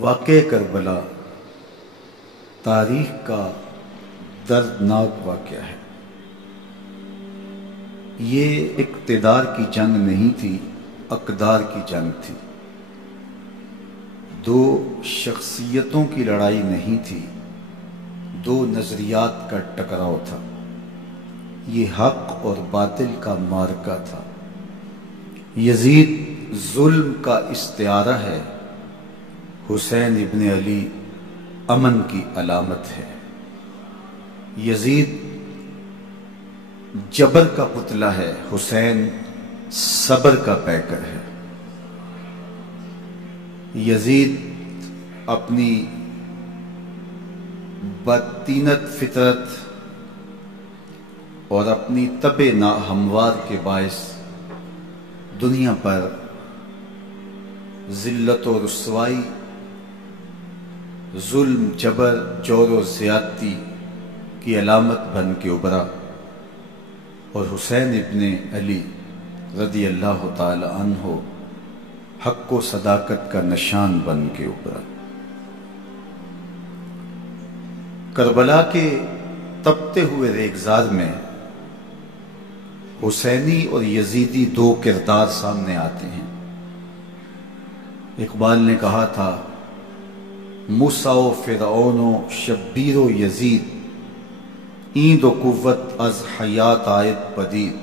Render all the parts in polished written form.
واقعہ کربلا تاریخ کا دردناک واقعہ ہے۔ یہ اقتدار کی جنگ نہیں تھی، اقدار کی جنگ تھی۔ دو شخصیتوں کی لڑائی نہیں تھی، دو نظریات کا ٹکراؤ تھا۔ یہ حق اور باطل کا معرکہ تھا۔ یزید ظلم کا استعارہ ہے، حسین ابن علی امن کی علامت ہے۔ یزید جبر کا پتلا ہے، حسین صبر کا پیکر ہے۔ یزید اپنی بدطینت فطرت اور اپنی طبع ناہموار کے باعث دنیا پر ذلت و رسوائی، ظلم، جبر، جور و زیادتی کی علامت بن کے ابھرا، اور حسین ابن علی رضی اللہ تعالی عنہ حق و صداقت کا نشان بن کے ابھرا۔ کربلا کے تپتے ہوئے ریگزار میں حسینی اور یزیدی دو کردار سامنے آتے ہیں۔ اقبال نے کہا تھا، موسیٰ و فرعون و شبیر و یزید، این دو قوت از حیات آید پدید،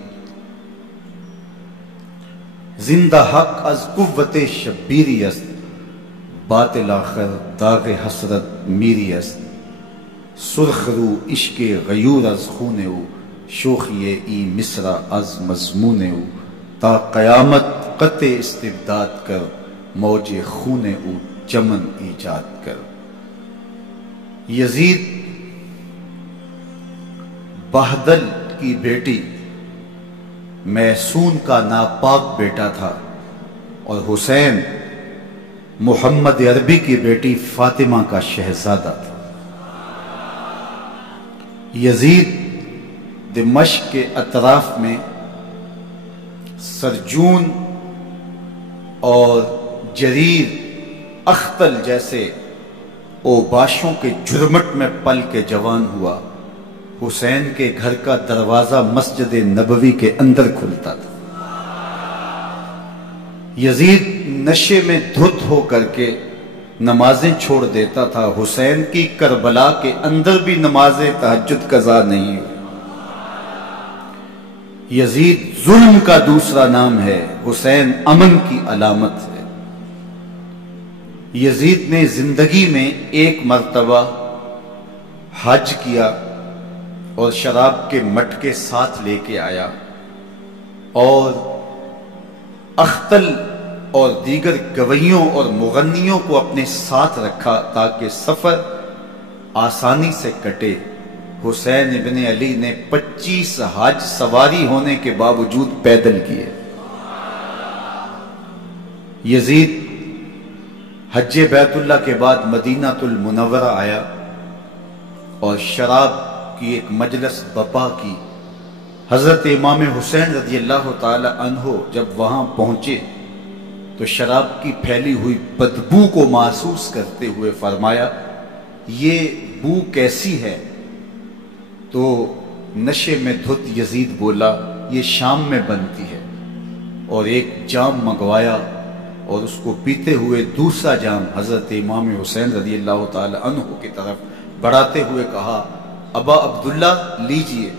زندہ حق از قوت شبیری است، باطل آخر داغ حسرت میری است، سرخ رو عشق غیور از خون او، شوخی این مصرع از مضمون او، تا قیامت قطع استبداد کر، موج خون او چمن ایجاد کر۔ یزید بہدل کی بیٹی محسون کا ناپاک بیٹا تھا، اور حسین محمد عربی کی بیٹی فاطمہ کا شہزادہ تھا۔ یزید دمشق کے اطراف میں سرجون اور جریر، اختل جیسے اوباشوں کے جھرمٹ میں پل کے جوان ہوا۔ حسین کے گھر کا دروازہ مسجد نبوی کے اندر کھلتا تھا۔ یزید نشے میں دھت ہو کر کے نمازیں چھوڑ دیتا تھا۔ حسین کی کربلا کے اندر بھی نماز تہجد قضا نہیں ہوئی۔ یزید ظلم کا دوسرا نام ہے، حسین امن کی علامت ہے۔ یزید نے زندگی میں ایک مرتبہ حج کیا اور شراب کے مٹکے ساتھ لے کے آیا، اور اختل اور دیگر گویوں اور مغنیوں کو اپنے ساتھ رکھا تاکہ سفر آسانی سے کٹے۔ حسین ابن علی نے 25 حج سواری ہونے کے باوجود پیدل کیے۔ یزید حج بیت اللہ کے بعد مدینہ المنورہ آیا اور شراب کی ایک مجلس بپا کی۔ حضرت امام حسین رضی اللہ تعالی عنہ جب وہاں پہنچے تو شراب کی پھیلی ہوئی بدبو کو محسوس کرتے ہوئے فرمایا، یہ بو کیسی ہے؟ تو نشے میں دھت یزید بولا، یہ شام میں بنتی ہے، اور ایک جام منگوایا اور اس کو پیتے ہوئے دوسرا جام حضرت امام حسین رضی اللہ تعالی عنہ کی طرف بڑھاتے ہوئے کہا، ابا عبداللہ لیجئے۔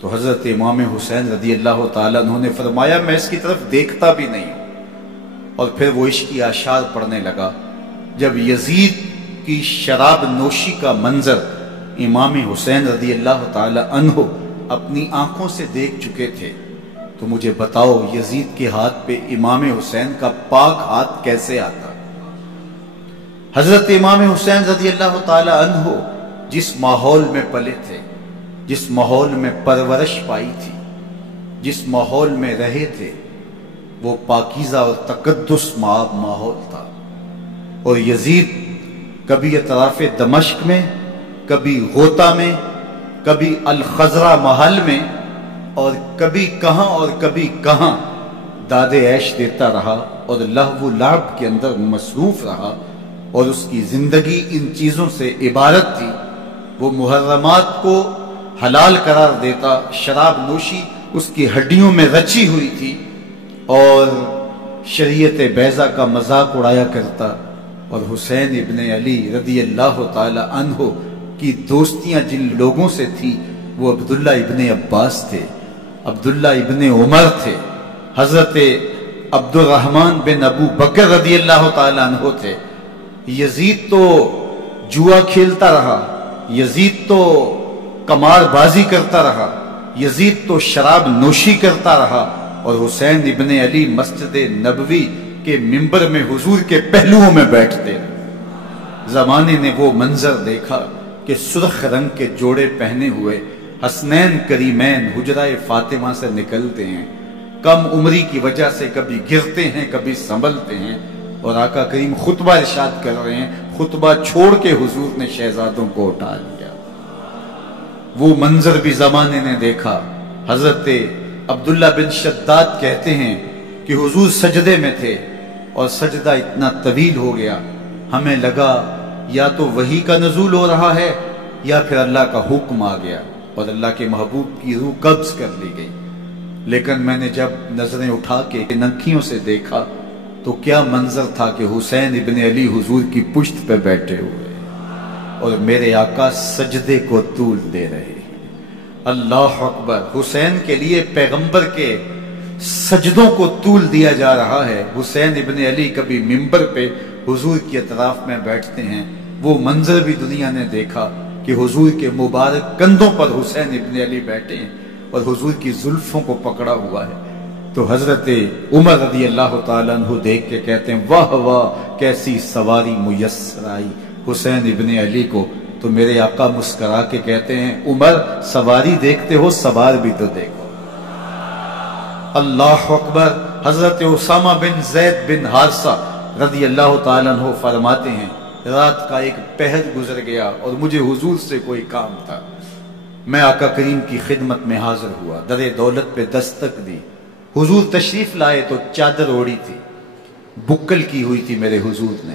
تو حضرت امام حسین رضی اللہ تعالی عنہ نے فرمایا، میں اس کی طرف دیکھتا بھی نہیں ہوں، اور پھر وہ عشقی اشعار پڑھنے لگا۔ جب یزید کی شراب نوشی کا منظر امام حسین رضی اللہ تعالی عنہ اپنی آنکھوں سے دیکھ چکے تھے، تو مجھے بتاؤ یزید کے ہاتھ پہ امام حسین کا پاک ہاتھ کیسے آتا؟ حضرت امام حسین رضی اللہ تعالی عنہ جس ماحول میں پلے تھے، جس ماحول میں پرورش پائی تھی، جس ماحول میں رہے تھے، وہ پاکیزہ اور تقدس ماحول تھا۔ اور یزید کبھی اطراف دمشق میں، کبھی غوطہ میں، کبھی الخزرہ محل میں، اور کبھی کہاں اور کبھی کہاں داد عیش دیتا رہا اور لہو و لعب کے اندر مصروف رہا، اور اس کی زندگی ان چیزوں سے عبارت تھی۔ وہ محرمات کو حلال قرار دیتا، شراب نوشی اس کی ہڈیوں میں رچی ہوئی تھی، اور شریعت بیضا کا مذاق اڑایا کرتا۔ اور حسین ابن علی رضی اللہ تعالی عنہ کی دوستیاں جن لوگوں سے تھی وہ عبداللہ ابن عباس تھے، عبداللہ ابن عمر تھے، حضرت عبد الرحمن بن ابو بکر رضی اللہ تعالی عنہ تھے۔ یزید تو جوا کھیلتا رہا، یزید تو قمار بازی کرتا رہا، یزید تو شراب نوشی کرتا رہا، اور حسین ابن علی مسجد نبوی کے منبر میں حضور کے پہلوؤں میں بیٹھتے۔ زمانے نے وہ منظر دیکھا کہ سرخ رنگ کے جوڑے پہنے ہوئے حسنین کریمین حجرہ فاطمہ سے نکلتے ہیں، کم عمری کی وجہ سے کبھی گرتے ہیں کبھی سنبھلتے ہیں، اور آقا کریم خطبہ ارشاد کر رہے ہیں، خطبہ چھوڑ کے حضور نے شہزادوں کو اٹھا لیا۔ وہ منظر بھی زمانے نے دیکھا۔ حضرت عبداللہ بن شداد کہتے ہیں کہ حضور سجدے میں تھے اور سجدہ اتنا طویل ہو گیا، ہمیں لگا یا تو وحی کا نزول ہو رہا ہے یا پھر اللہ کا حکم آ گیا اور اللہ کے محبوب کی روح قبض کر لی گئی۔ لیکن میں نے جب نظریں اٹھا کے ننکیوں سے دیکھا تو کیا منظر تھا کہ حسین ابن علی حضور کی پشت پہ بیٹھے ہوئے اور میرے آقا سجدے کو طول دے رہے ہیں۔ اللہ اکبر! حسین کے لیے پیغمبر کے سجدوں کو طول دیا جا رہا ہے۔ حسین ابن علی کبھی منبر پہ حضور کی اطراف میں بیٹھتے ہیں، وہ منظر بھی دنیا نے دیکھا کہ حضور کے مبارک کندھوں پر حسین ابن علی بیٹھے ہیں اور حضور کی زلفوں کو پکڑا ہوا ہے۔ تو حضرت عمر رضی اللہ تعالیٰ عنہ دیکھ کے کہتے ہیں واہ واہ کیسی سواری میسر آئی حسین ابن علی کو۔ تو میرے آقا مسکرا کے کہتے ہیں عمر سواری دیکھتے ہو سوار بھی تو دیکھو۔ اللہ اکبر! حضرت اسامہ بن زید بن حارثہ رضی اللہ تعالیٰ عنہ فرماتے ہیں رات کا ایک پہر گزر گیا اور مجھے حضور سے کوئی کام تھا، میں آقا کریم کی خدمت میں حاضر ہوا، در دولت پہ دستک دی، حضور تشریف لائے تو چادر اوڑی تھی، بکل کی ہوئی تھی میرے حضور نے،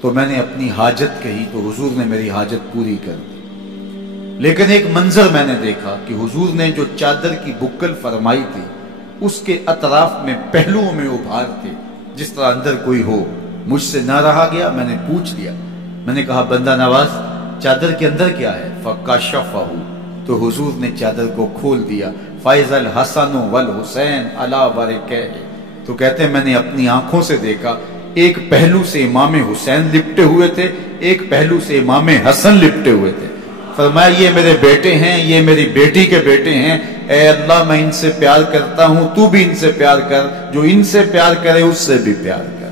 تو میں نے اپنی حاجت کہی تو حضور نے میری حاجت پوری کر دی۔ لیکن ایک منظر میں نے دیکھا کہ حضور نے جو چادر کی بکل فرمائی تھی اس کے اطراف میں پہلوؤں میں ابھار تھے جس طرح اندر کوئی ہو۔ مجھ سے نہ رہا گیا، میں نے پوچھ لیا، میں نے کہا بندہ نواز چادر کے اندر کیا ہے؟ فَكَشَفَهُ، تو حضور نے چادر کو کھول دیا۔ فَإِذَا الْحَسَنُ وَالْحُسَيْنُ عَلَى بَرِكَيْهِ، تو کہتے ہیں میں نے اپنی آنکھوں سے دیکھا ایک پہلو سے امام حسین لپٹے ہوئے تھے، ایک پہلو سے امام حسن لپٹے ہوئے تھے۔ فرمایا یہ میرے بیٹے ہیں، یہ میری بیٹی کے بیٹے ہیں، اے اللہ میں ان سے پیار کرتا ہوں، تو بھی ان سے پیار کر، جو ان سے پیار کرے اس سے بھی پیار کر۔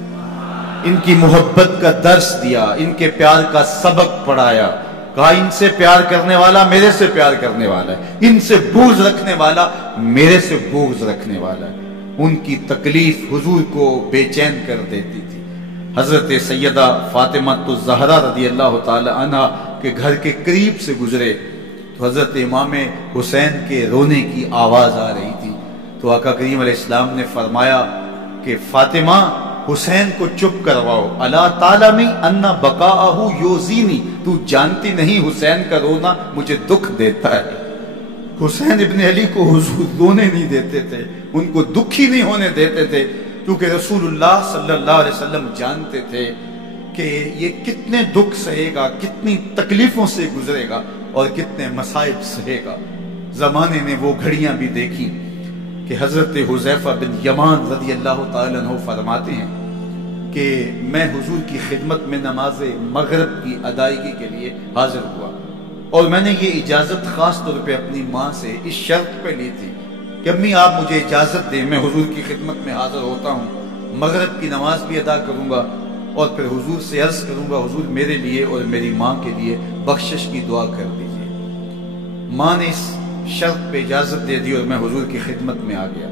ان کی محبت کا درس دیا، ان کے پیار کا سبق پڑھایا، کہا ان سے پیار کرنے والا میرے سے پیار کرنے والا ہے، ان سے بغض رکھنے والا میرے سے بغض رکھنے والا ہے۔ ان کی تکلیف حضور کو بے چین کر دیتی تھی۔ حضرت سیدہ فاطمہ الزہرا رضی اللہ تعالی عنہ کے گھر کے قریب سے گزرے تو حضرت امام حسین کے رونے کی آواز آ رہی تھی، تو آقا کریم علیہ السلام نے فرمایا کہ فاطمہ حسین کو چپ کرواؤ، الا تعلمی ان بقاءہ یوزینی، تو جانتی نہیں حسین کا رونا مجھے دکھ دیتا ہے۔ حسین ابن علی کو حضور رونے نہیں دیتے تھے، ان کو دکھی نہیں ہونے دیتے تھے، کیونکہ رسول اللہ صلی اللہ علیہ وسلم جانتے تھے کہ یہ کتنے دکھ سہے گا، کتنی تکلیفوں سے گزرے گا اور کتنے مصائب سہے گا۔ زمانے نے وہ گھڑیاں بھی دیکھی کہ حضرت حذیفہ بن یمان رضی اللہ تعالیٰ عنہ فرماتے ہیں کہ میں حضور کی خدمت میں نماز مغرب کی ادائیگی کے لیے حاضر ہوا، اور میں نے یہ اجازت خاص طور پہ اپنی ماں سے اس شرط پہ لی تھی کہ امی آپ مجھے اجازت دیں، میں حضور کی خدمت میں حاضر ہوتا ہوں، مغرب کی نماز بھی ادا کروں گا اور پھر حضور سے عرض کروں گا حضور میرے لیے اور میری ماں کے لیے بخشش کی دعا کر دیجیے۔ ماں نے اس شرط پہ اجازت دے دی اور میں حضور کی خدمت میں آ گیا،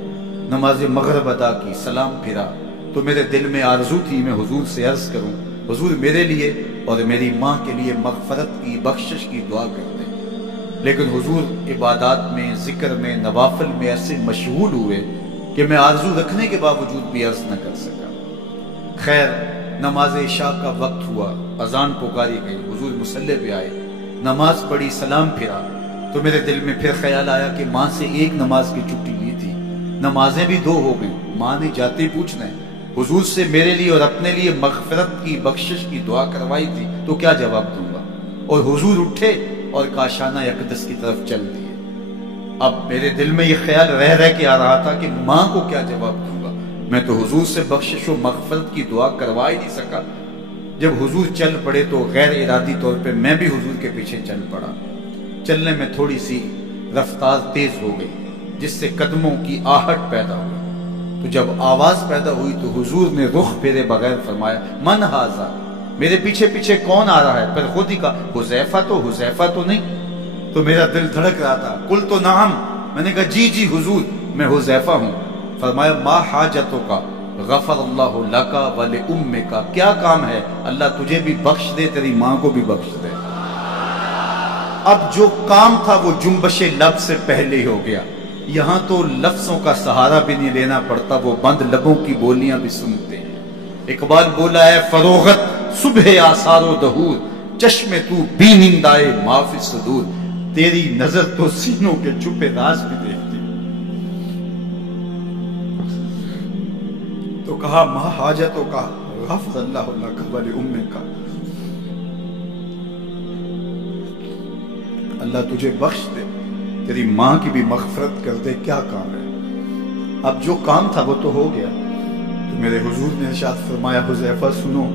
نماز مغرب ادا کی، سلام پھرا تو میرے دل میں آرزو تھی میں حضور سے عرض کروں حضور میرے لیے اور میری ماں کے لیے مغفرت کی بخشش کی دعا کر دیں، لیکن حضور عبادات میں ذکر میں نوافل میں ایسے مشغول ہوئے کہ میں آرزو رکھنے کے باوجود بھی عرض نہ کر سکا۔ خیر نماز عشاء کا وقت ہوا، اذان پکاری گئی، حضور مصلی پہ آئے، نماز پڑھی، سلام پھرا، تو میرے دل میں پھر خیال آیا کہ ماں سے ایک نماز کی چھٹی لی تھی، نمازیں بھی 2 ہو گئیں، ماں نے جاتے پوچھنا ہے حضور سے میرے لیے اور اپنے لیے مغفرت کی، بخشش کی دعا کروائی تھی، تو کیا جواب دوں گا؟ اور حضور اٹھے اور کاشانہ اقدس کی طرف چل دیے۔ اب میرے دل میں یہ خیال رہ کے آ رہا تھا کہ ماں کو کیا جواب دوں گا؟ میں تو حضور سے بخشش و مغفرت کی دعا کروا ہی نہیں سکا۔ جب حضور چل پڑے تو غیر ارادی طور پہ میں بھی حضور کے پیچھے چل پڑا۔ چلنے میں تھوڑی سی رفتار تیز ہو گئی، جس سے قدموں کی آہٹ پیدا ہوئی۔ تو جب آواز پیدا ہوئی تو حضور نے رخ پھیرے بغیر فرمایا، من ھذا، میرے پیچھے پیچھے کون آ رہا ہے؟ پھر خود ہی کہا، حذیفہ تو نہیں؟ تو میرا دل دھڑک رہا تھا، قلت نعم، میں نے کہا جی جی حضور، میں حذیفہ ہوں۔ فرمایا، ما حاجتک، غفر اللہ لک ولأمک، کیا کام ہے؟ اللہ تجھے بھی بخش دے، تیری ماں کو بھی بخش دے۔ اب جو کام تھا وہ جنبش لب سے پہلے ہی ہو گیا، یہاں تو لفظوں کا سہارا بھی نہیں لینا پڑتا، وہ بند لبوں کی بولیاں بھی سنتے ہیں۔ اقبال بولا ہے، فروغت صبح آثار و دہور، چشم تو بینندائے ما فی الصدور، تیری نظر تو سینوں کے چھپے راز بھی دیکھتی۔ تو کہا، ما حاجتوں کا غفر اللہ لک ولأمک، اللہ تجھے بخش دے، تیری ماں کی بھی مغفرت کر دے، کیا کام ہے؟ اب جو کام تھا وہ تو ہو گیا۔ تو میرے حضور نے ارشاد فرمایا، حذیفہ سنو،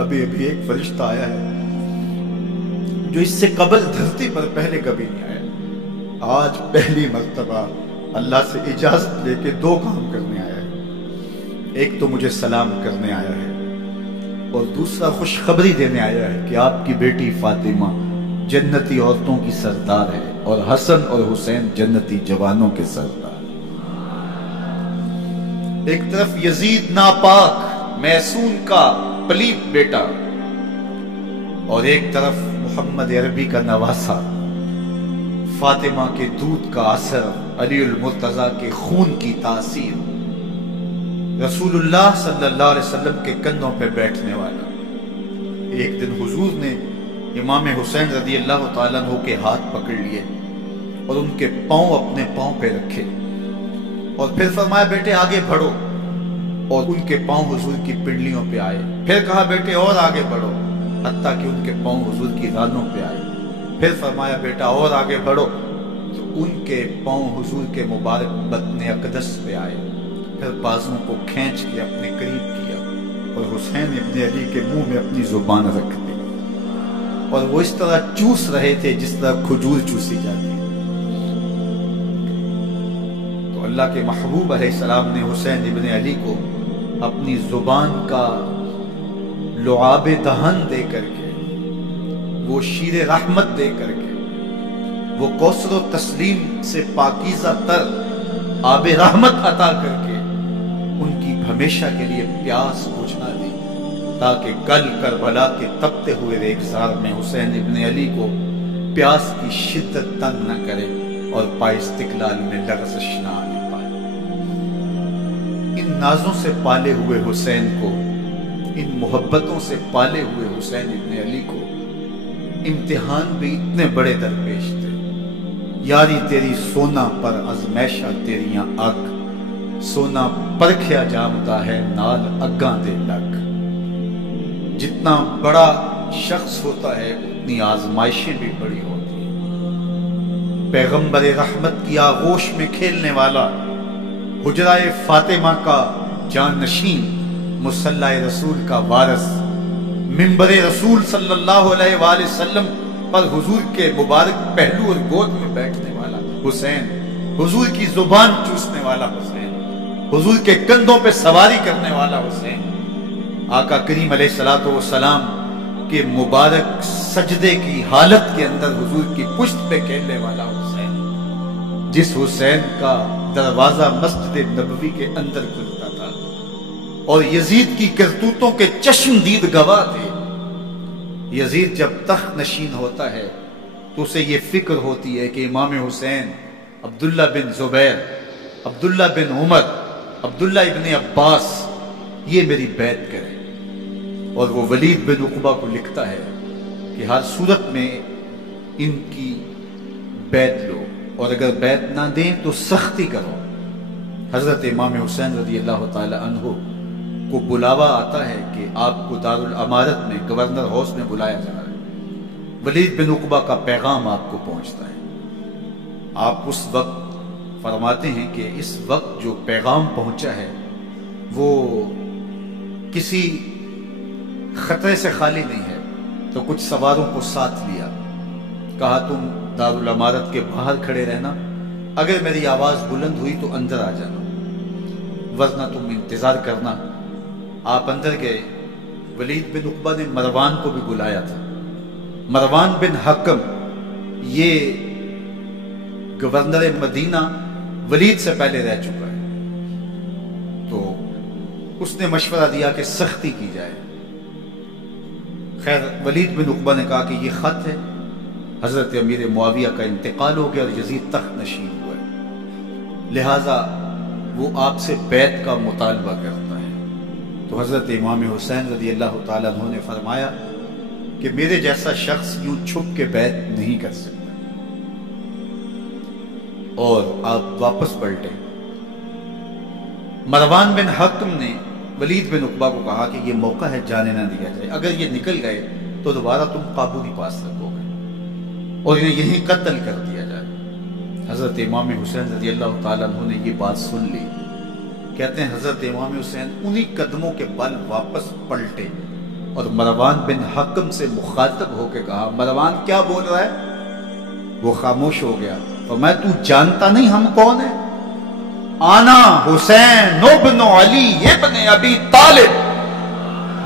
ابھی ایک فرشتہ آیا ہے جو اس سے قبل دھرتی پر پہلے کبھی نہیں آیا، آج پہلی مرتبہ اللہ سے اجازت لے کے 2 کام کرنے آیا ہے۔ ایک تو مجھے سلام کرنے آیا ہے، اور دوسرا خوشخبری دینے آیا ہے کہ آپ کی بیٹی فاطمہ جنتی عورتوں کی سردار ہے، اور حسن اور حسین جنتی جوانوں کے سردار۔ ایک طرف یزید ناپاک محسون کا پلیت بیٹا، اور ایک طرف محمد عربی کا نواسا، فاطمہ کے دودھ کا اثر، علی المرتضیٰ کے خون کی تاثیر، رسول اللہ صلی اللہ علیہ وسلم کے کندھوں پہ بیٹھنے والا۔ ایک دن حضور نے امام حسین رضی اللہ تعالیٰ عنہ کے ہاتھ پکڑ لیے اور ان کے پاؤں اپنے پاؤں پہ رکھے، اور پھر فرمایا، بیٹے آگے بڑھو، اور ان کے پاؤں حضور کی پنڈلیوں پہ آئے۔ پھر کہا، بیٹے اور آگے بڑھو، حتیٰ کہ ان کے پاؤں حضور کی رانوں پہ آئے۔ پھر فرمایا، بیٹا اور آگے بڑھو، تو ان کے پاؤں حضور کے مبارک بطن اقدس پہ آئے۔ پھر بازوں کو کھینچ کے اپنے قریب کیا، اور حسین ابن علی کے منہ میں اپنی زبان رکھ دی، اور وہ اس طرح چوس رہے تھے جس طرح کھجور چوسی جاتی ہے۔ تو اللہ کے محبوب علیہ السلام نے حسین ابن علی کو اپنی زبان کا لعاب دہن دے کر کے، وہ شیر رحمت دے کر کے، وہ کوثر و تسلیم سے پاکیزہ تر آب رحمت عطا کر کے ان کی ہمیشہ کے لیے پیاس بجھا دی، تاکہ کل کربلا کے تپتے ہوئے ریگزار میں حسین ابن علی کو پیاس کی شدت تنگ نہ کرے اور پائے استقلال میں لغزش نہ آنے پائے۔ ان نازوں سے پالے ہوئے حسین کو، ان محبتوں سے پالے ہوئے حسین ابن علی کو امتحان بھی اتنے بڑے درپیش تھے۔ یاری تیری سونا پر ازمیشہ تیریاں اگ، سونا پرکھیا جامتا ہے نال اگاں دے لگ۔ جتنا بڑا شخص ہوتا ہے اتنی آزمائشیں بھی بڑی ہوتی ہیں۔ پیغمبر رحمت کی آغوش میں کھیلنے والا، حجرہ فاطمہ کا جانشین، مصلی رسول کا وارث، منبر رسول صلی اللہ علیہ وآلہ وسلم پر حضور کے مبارک پہلو اور گود میں بیٹھنے والا حسین، حضور کی زبان چوسنے والا حسین، حضور کے کندھوں پہ سواری کرنے والا حسین، آقا کریم علیہ الصلوۃ والسلام کے مبارک سجدے کی حالت کے اندر حضور کی پشت پہ کھیلنے والا حسین، جس حسین کا دروازہ مسجد نبوی کے اندر کھلتا تھا اور یزید کی کرتوتوں کے چشم دید گواہ تھے۔ یزید جب تخت نشین ہوتا ہے تو اسے یہ فکر ہوتی ہے کہ امام حسین عبداللہ بن زبیر، عبداللہ بن عمر، عبداللہ ابن عباس یہ میری بیعت کرے۔ اور وہ ولید بن عقبہ کو لکھتا ہے کہ ہر صورت میں ان کی بیعت لو، اور اگر بیعت نہ دیں تو سختی کرو۔ حضرت امام حسین رضی اللہ تعالی عنہ کو بلاوا آتا ہے کہ آپ کو دارالامارت میں گورنر ہاؤس میں بلایا جا رہا ہے، ولید بن عقبہ کا پیغام آپ کو پہنچتا ہے۔ آپ اس وقت فرماتے ہیں کہ اس وقت جو پیغام پہنچا ہے وہ کسی خطرے سے خالی نہیں ہے، تو کچھ سواروں کو ساتھ لیا، کہا تم دارالامارت کے باہر کھڑے رہنا، اگر میری آواز بلند ہوئی تو اندر آ جانا، ورنہ تم انتظار کرنا۔ آپ اندر گئے۔ ولید بن عقبہ نے مروان کو بھی بلایا تھا۔ مروان بن حکم یہ گورنر مدینہ ولید سے پہلے رہ چکا ہے، تو اس نے مشورہ دیا کہ سختی کی جائے۔ خیر ولید بن عقبہ نے کہا کہ یہ خط ہے، حضرت امیر معاویہ کا انتقال ہو گیا اور یزید تخت نشین ہوا ہے، لہٰذا وہ آپ سے بیعت کا مطالبہ کرتا ہے۔ تو حضرت امام حسین رضی اللہ تعالیٰ عنہ نے فرمایا کہ میرے جیسا شخص یوں چھپ کے بیعت نہیں کر سکتا، اور آپ واپس پلٹے۔ مروان بن حکم نے ولید بن عقبہ کو کہا کہ یہ موقع ہے، جانے نہ دیا جائے، اگر یہ نکل گئے تو دوبارہ تم قابو نہیں پا سکو گے اور انہیں یہیں قتل کر دیا جائے۔ حضرت امام حسین رضی اللہ تعالیٰ عنہ نے یہ بات سن لی۔ کہتے ہیں حضرت امام حسین انہی قدموں کے بل واپس پلٹے اور مروان بن حکم سے مخاطب ہو کے کہا، مروان کیا بول رہا ہے؟ وہ خاموش ہو گیا۔ فرمایا تو جانتا نہیں ہم کون ہیں؟ آنا حسین ابن علی ابن ابی طالب،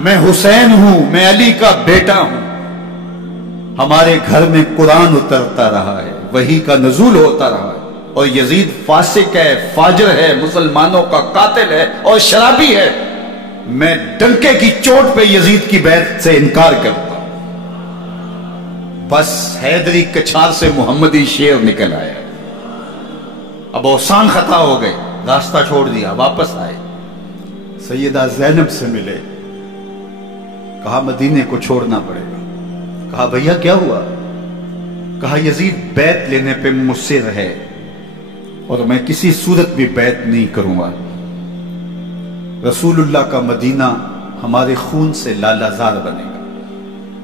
میں حسین ہوں، میں علی کا بیٹا ہوں، ہمارے گھر میں قرآن اترتا رہا ہے، وحی کا نزول ہوتا رہا ہے، اور یزید فاسق ہے، فاجر ہے، مسلمانوں کا قاتل ہے اور شرابی ہے، میں ڈنکے کی چوٹ پہ یزید کی بیعت سے انکار کرتا ہوں۔ بس حیدری کچھار سے محمدی شیر نکل آیا۔ اب اوسان خطا ہو گئے، راستہ چھوڑ دیا، واپس آئے، سیدہ زینب سے ملے، کہا مدینے کو چھوڑنا پڑے گا۔ کہا بھیا کیا ہوا؟ کہا یزید بیعت لینے پہ مصر ہے اور میں کسی صورت بھی بیعت نہیں کروں گا۔ رسول اللہ کا مدینہ ہمارے خون سے لالازار بنے گا،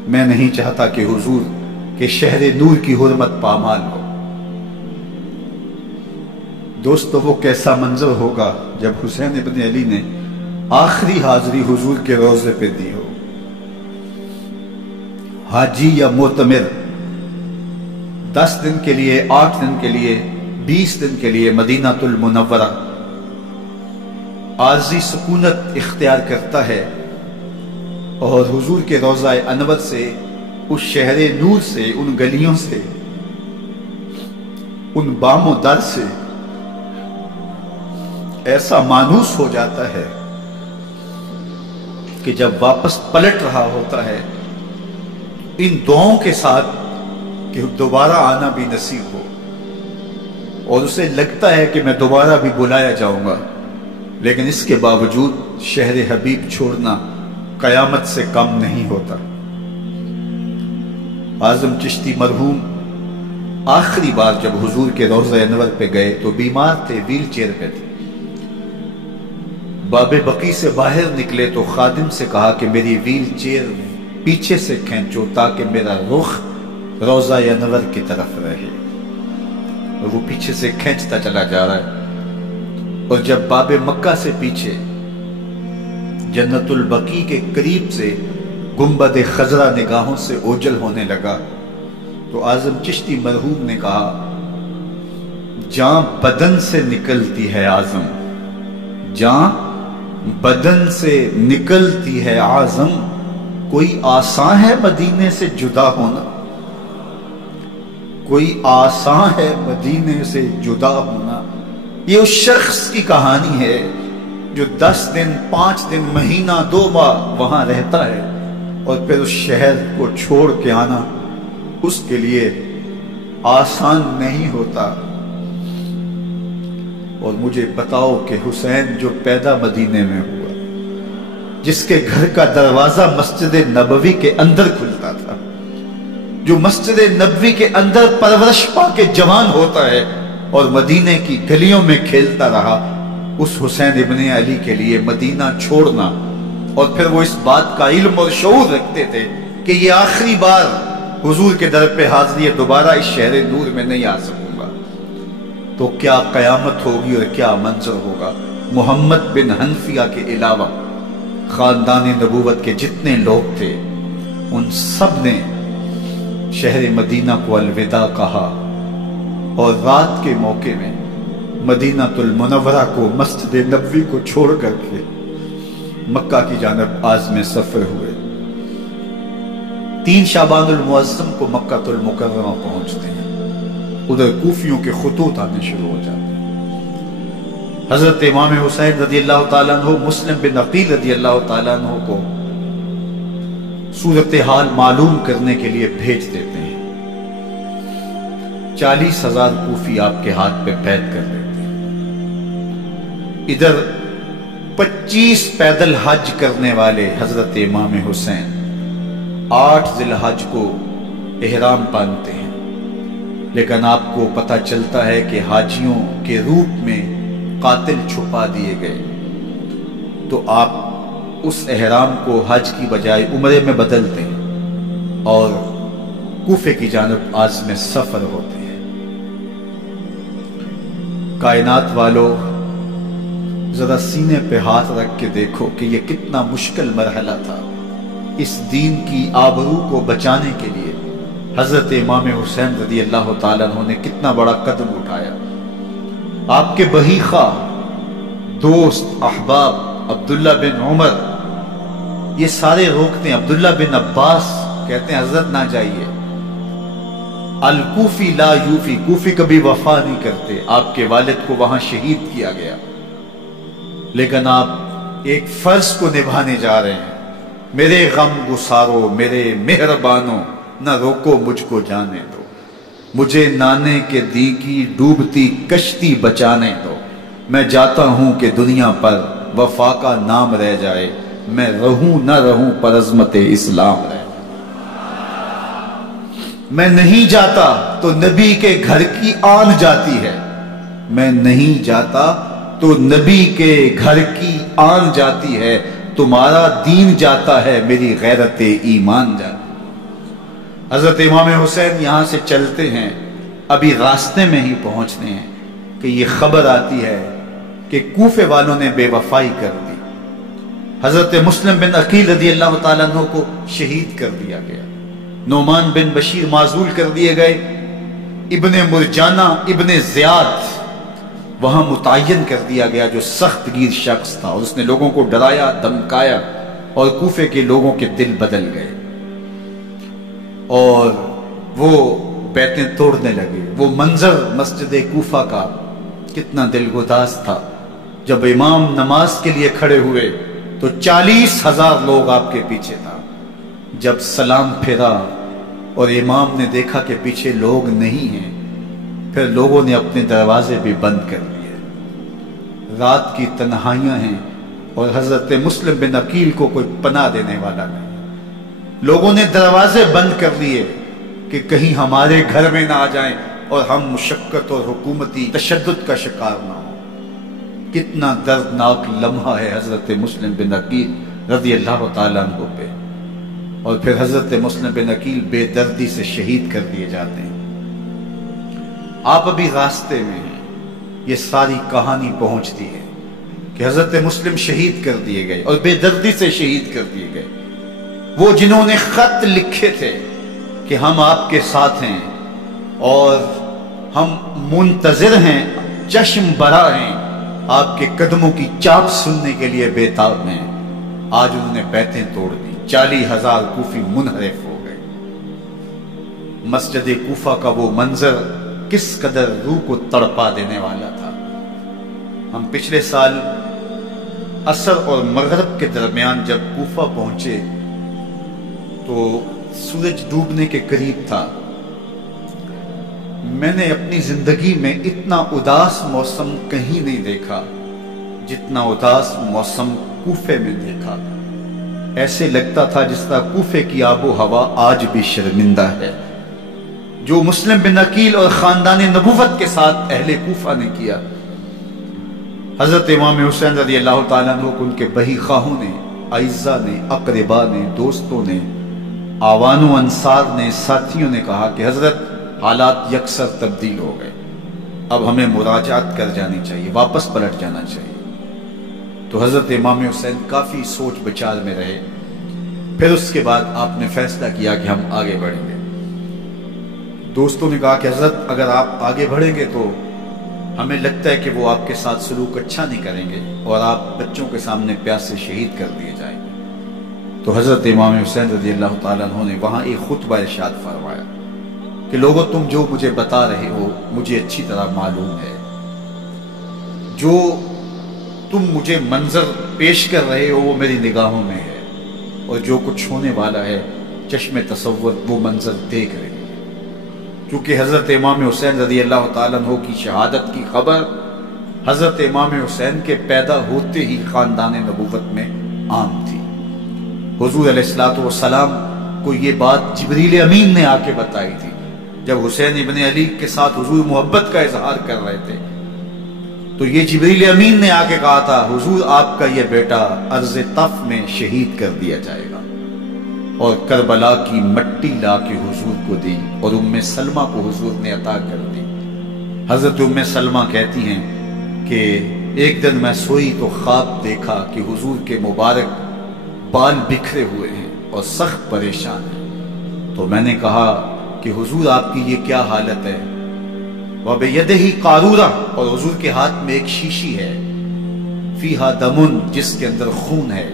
میں نہیں چاہتا کہ حضور کے شہر نور کی حرمت پامال ہو۔ دوستو وہ کیسا منظر ہوگا جب حسین ابن علی نے آخری حاضری حضور کے روضے پہ دی ہو۔ حاجی یا معتمر 10 دن کے لیے، 8 دن کے لیے، 20 دن کے لیے مدینہ المنورہ عارضی سکونت اختیار کرتا ہے، اور حضور کے روضہ انور سے، اس شہر نور سے، ان گلیوں سے، ان بام و در سے ایسا مانوس ہو جاتا ہے کہ جب واپس پلٹ رہا ہوتا ہے ان دعاؤں کے ساتھ کہ دوبارہ آنا بھی نصیب ہو، اور اسے لگتا ہے کہ میں دوبارہ بھی بلایا جاؤں گا، لیکن اس کے باوجود شہر حبیب چھوڑنا قیامت سے کم نہیں ہوتا۔ اعظم چشتی مرحوم آخری بار جب حضور کے روضہ انور پہ گئے تو بیمار تھے، ویل چیئر پہ تھے۔ باب بقی سے باہر نکلے تو خادم سے کہا کہ میری ویل چیئر پیچھے سے کھینچو تاکہ میرا رخ روضہ انور کی طرف رہے، اور وہ پیچھے سے کھینچتا چلا جا رہا ہے، اور جب باب مکہ سے پیچھے جنت البقیع کے قریب سے گنبد خضرا نگاہوں سے اوجل ہونے لگا تو اعظم چشتی مرحوم نے کہا، جان بدن سے نکلتی ہے اعظم، جان بدن سے نکلتی ہے اعظم، کوئی آسان ہے مدینے سے جدا ہونا، کوئی آسان ہے مدینے سے جدا ہونا۔ یہ اس شخص کی کہانی ہے جو 10 دن، 5 دن، مہینہ، 2 ماہ وہاں رہتا ہے اور پھر اس شہر کو چھوڑ کے آنا اس کے لیے آسان نہیں ہوتا۔ اور مجھے بتاؤ کہ حسین جو پیدا مدینے میں ہوا، جس کے گھر کا دروازہ مسجد نبوی کے اندر کھلتا تھا، جو مسجد نبوی کے اندر پرورش پا کے جوان ہوتا ہے اور مدینے کی گلیوں میں کھیلتا رہا، اس حسین ابن علی کے لیے مدینہ چھوڑنا، اور پھر وہ اس بات کا علم اور شعور رکھتے تھے کہ یہ آخری بار حضور کے در پہ حاضری ہے، دوبارہ اس شہر نور میں نہیں آ سکوں گا، تو کیا قیامت ہوگی اور کیا منظر ہوگا۔ محمد بن حنفیہ کے علاوہ خاندان نبوت کے جتنے لوگ تھے ان سب نے شہر مدینہ کو الوداع کہا، اور رات کے موقع میں مدینہ المنورہ کو، مسجد نبوی کو چھوڑ کر کے مکہ کی جانب عازم سفر ہوئے۔ 3 شعبان المعظم کو مکہ المکرمہ پہنچتے ہیں، ادھر کوفیوں کے خطوط آنے شروع ہو جاتے ہیں۔ حضرت امام حسین رضی اللہ تعالیٰ عنہ مسلم بن عقیل رضی اللہ تعالیٰ عنہ کو صورتحال معلوم کرنے کے لیے بھیج دیتے ہیں۔ 40,000 کوفی آپ کے ہاتھ پہ بیعت کر دیتے ہیں۔ ادھر 25 پیدل حج کرنے والے حضرت امام حسین 8 ذی الحج کو احرام باندھتے ہیں، لیکن آپ کو پتہ چلتا ہے کہ حاجیوں کے روپ میں قاتل چھپا دیے گئے، تو آپ اس احرام کو حج کی بجائے عمرے میں بدلتے ہیں اور کوفے کی جانب عازم سفر ہوتے ہیں۔ کائنات والو، ذرا سینے پہ ہاتھ رکھ کے دیکھو کہ یہ کتنا مشکل مرحلہ تھا۔ اس دین کی آبرو کو بچانے کے لیے حضرت امام حسین رضی اللہ تعالیٰ عنہ نے کتنا بڑا قدم اٹھایا۔ آپ کے بہی خواہ، دوست، احباب عبداللہ بن عمر یہ سارے روکتے ہیں، عبداللہ بن عباس کہتے ہیں حضرت نہ جائیے، الکوفی لا یوفی، کوفی کبھی وفا نہیں کرتے، آپ کے والد کو وہاں شہید کیا گیا، لیکن آپ ایک فرض کو نبھانے جا رہے ہیں۔ میرے غم گسارو، میرے مہربانوں، نہ روکو مجھ کو جانے دو، مجھے نانے کے دی کی ڈوبتی کشتی بچانے دو، میں جاتا ہوں کہ دنیا پر وفا کا نام رہ جائے، میں رہوں نہ رہوں پر عظمت اسلام رہے۔ میں نہیں جاتا تو نبی کے گھر کی آن جاتی ہے، میں نہیں جاتا تو نبی کے گھر کی آن جاتی ہے، تمہارا دین جاتا ہے، میری غیرت ایمان جاتی ہے۔ حضرت امام حسین یہاں سے چلتے ہیں، ابھی راستے میں ہی پہنچتے ہیں کہ یہ خبر آتی ہے کہ کوفے والوں نے بے وفائی کر دی، حضرت مسلم بن عقیل رضی اللہ تعالیٰ عنہ کو شہید کر دیا گیا، نعمان بن بشیر معزول کر دیے گئے، ابن مرجانہ ابن زیاد وہاں متعین کر دیا گیا جو سخت گیر شخص تھا، اور اس نے لوگوں کو ڈرایا، دھمکایا، اور کوفے کے لوگوں کے دل بدل گئے اور وہ بیعتیں توڑنے لگے۔ وہ منظر مسجد کوفہ کا کتنا دلگداز تھا، جب امام نماز کے لیے کھڑے ہوئے تو 40,000 لوگ آپ کے پیچھے تھا، جب سلام پھیرا اور امام نے دیکھا کہ پیچھے لوگ نہیں ہیں، پھر لوگوں نے اپنے دروازے بھی بند کر دیے۔ رات کی تنہائیاں ہیں اور حضرت مسلم بن عقیل کو کوئی پناہ دینے والا نہیں، لوگوں نے دروازے بند کر لیے کہ کہیں ہمارے گھر میں نہ آ جائیں اور ہم مشقت اور حکومتی تشدد کا شکار نہ ہوں۔ کتنا دردناک لمحہ ہے حضرت مسلم بن عقیل رضی اللہ تعالیٰ عنہ پہ، اور پھر حضرت مسلم بن عقیل بے دردی سے شہید کر دیے جاتے ہیں۔ آپ ابھی راستے میں ہیں، یہ ساری کہانی پہنچتی ہے کہ حضرت مسلم شہید کر دیے گئے اور بے دردی سے شہید کر دیے گئے۔ وہ جنہوں نے خط لکھے تھے کہ ہم آپ کے ساتھ ہیں اور ہم منتظر ہیں، چشم برا ہیں، آپ کے قدموں کی چاپ سننے کے لیے بےتاب ہیں، آج انہوں نے بیعتیں توڑ دی، 40,000 کوفی منحرف ہو گئے۔ مسجد کوفہ کا وہ منظر کس قدر روح کو تڑپا دینے والا تھا۔ ہم پچھلے سال عصر اور مغرب کے درمیان جب کوفہ پہنچے تو سورج ڈوبنے کے قریب تھا۔ میں نے اپنی زندگی میں اتنا اداس موسم کہیں نہیں دیکھا جتنا اداس موسم کوفے میں دیکھا۔ ایسے لگتا تھا جس طرح کوفے کی آب و ہوا آج بھی شرمندہ ہے۔ جو مسلم بن عقیل اور خاندان نبوت کے ساتھ اہل کوفہ نے کیا، حضرت امام حسین رضی اللہ تعالیٰ عنہ کو ان کے بہی خواہوں نے، اعزاء نے، اقربا نے، دوستوں نے، آوان و انصار نے، ساتھیوں نے کہا کہ حضرت حالات یکسر تبدیل ہو گئے، اب ہمیں مراجعت کر جانی چاہیے، واپس پلٹ جانا چاہیے۔ تو حضرت امام حسین کافی سوچ بچار میں رہے، پھر اس کے بعد آپ نے فیصلہ کیا کہ ہم آگے بڑھیں گے۔ دوستوں نے کہا کہ حضرت اگر آپ آگے بڑھیں گے تو ہمیں لگتا ہے کہ وہ آپ کے ساتھ سلوک اچھا نہیں کریں گے اور آپ بچوں کے سامنے پیاس سے شہید کر دیے جائیں گے۔ تو حضرت امام حسین رضی اللہ تعالیٰ عنہ نے وہاں ایک خطبہ ارشاد فرمایا کہ لوگوں تم جو مجھے بتا رہے ہو مجھے اچھی طرح معلوم ہے، جو تم مجھے منظر پیش کر رہے ہو وہ میری نگاہوں میں ہے، اور جو کچھ ہونے والا ہے چشم تصور وہ منظر دیکھ رہے ہیں۔ کیونکہ حضرت امام حسین رضی اللہ تعالیٰ عنہ کی شہادت کی خبر حضرت امام حسین کے پیدا ہوتے ہی خاندان نبوت میں عام تھی۔ حضور علیہ الصلوۃ والسلام کو یہ بات جبریل امین نے آ کے بتائی تھی جب حسین ابن علی کے ساتھ حضور محبت کا اظہار کر رہے تھے، تو یہ جبریل امین نے آ کے کہا تھا حضور آپ کا یہ بیٹا ارض طف میں شہید کر دیا جائے گا، اور کربلا کی مٹی لا کے حضور کو دی اور ام سلمہ کو حضور نے عطا کر دی۔ حضرت ام سلمہ کہتی ہیں کہ ایک دن میں سوئی تو خواب دیکھا کہ حضور کے مبارک بال بکھرے ہوئے ہیں اور سخت پریشان ہیں، تو میں نے کہا کہ حضور آپ کی یہ کیا حالت ہے؟ وَبِيَدِهِ قَارُورَةٌ، اور حضور کے ہاتھ میں ایک شیشی ہے، فِيهَا دَمٌ، جس کے اندر خون ہے۔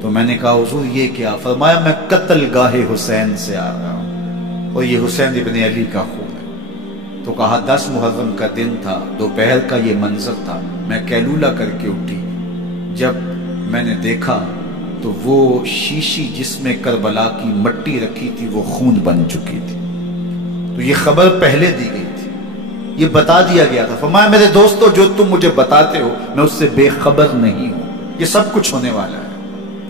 تو میں نے کہا حضور یہ کیا؟ فرمایا میں قتل گاہ حسین سے آ رہا ہوں اور یہ حسین ابن علی کا خون ہے۔ تو کہا 10 محرم کا دن تھا، دوپہر کا یہ منظر تھا، میں کیلولہ کر کے اٹھی، جب میں نے دیکھا تو وہ شیشی جس میں کربلا کی مٹی رکھی تھی وہ خون بن چکی تھی۔ تو یہ خبر پہلے دی گئی تھی، یہ بتا دیا گیا تھا۔ فرمایا میرے دوستو جو تم مجھے بتاتے ہو میں اس سے بے خبر نہیں ہوں، یہ سب کچھ ہونے والا ہے،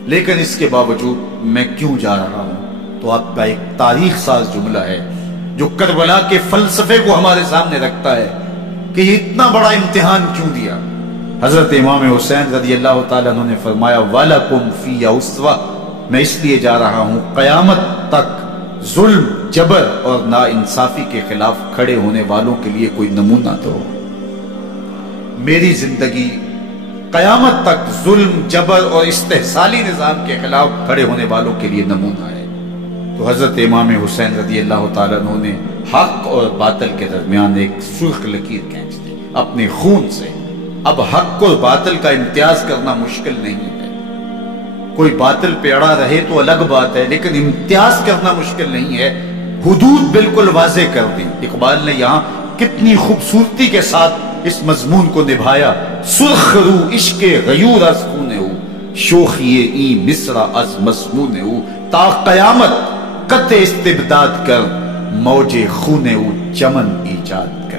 لیکن اس کے باوجود میں کیوں جا رہا ہوں؟ تو آپ کا ایک تاریخ ساز جملہ ہے جو کربلا کے فلسفے کو ہمارے سامنے رکھتا ہے کہ یہ اتنا بڑا امتحان کیوں دیا۔ حضرت امام حسین رضی اللہ تعالیٰ عنہ نے فرمایا وَلَكُمْ فِي أُسْوَةٌ، میں اس لیے جا رہا ہوں قیامت تک ظلم، جبر اور ناانصافی کے خلاف کھڑے ہونے والوں کے لیے کوئی نمونہ تو ہو۔ میری زندگی قیامت تک ظلم، جبر اور استحصالی نظام کے خلاف کھڑے ہونے والوں کے لیے نمونہ ہے۔ تو حضرت امام حسین رضی اللہ تعالیٰ عنہ نے حق اور باطل کے درمیان ایک سرخ لکیر کھینچ دی اپنے خون سے۔ اب حق اور باطل کا امتیاز کرنا مشکل نہیں ہے، کوئی باطل پہ اڑا رہے تو الگ بات ہے، لیکن امتیاز کرنا مشکل نہیں ہے۔ حدود بالکل واضح کر دی۔ اقبال نے یہاں کتنی خوبصورتی کے ساتھ اس مضمون کو نبھایا۔ سرخ رو عشق غیور از خونے ہو، شوخی ای مصرع از مسمونے ہو، تا قیامت قطع استبداد کر، موج خونے ہو چمن ایجاد کر۔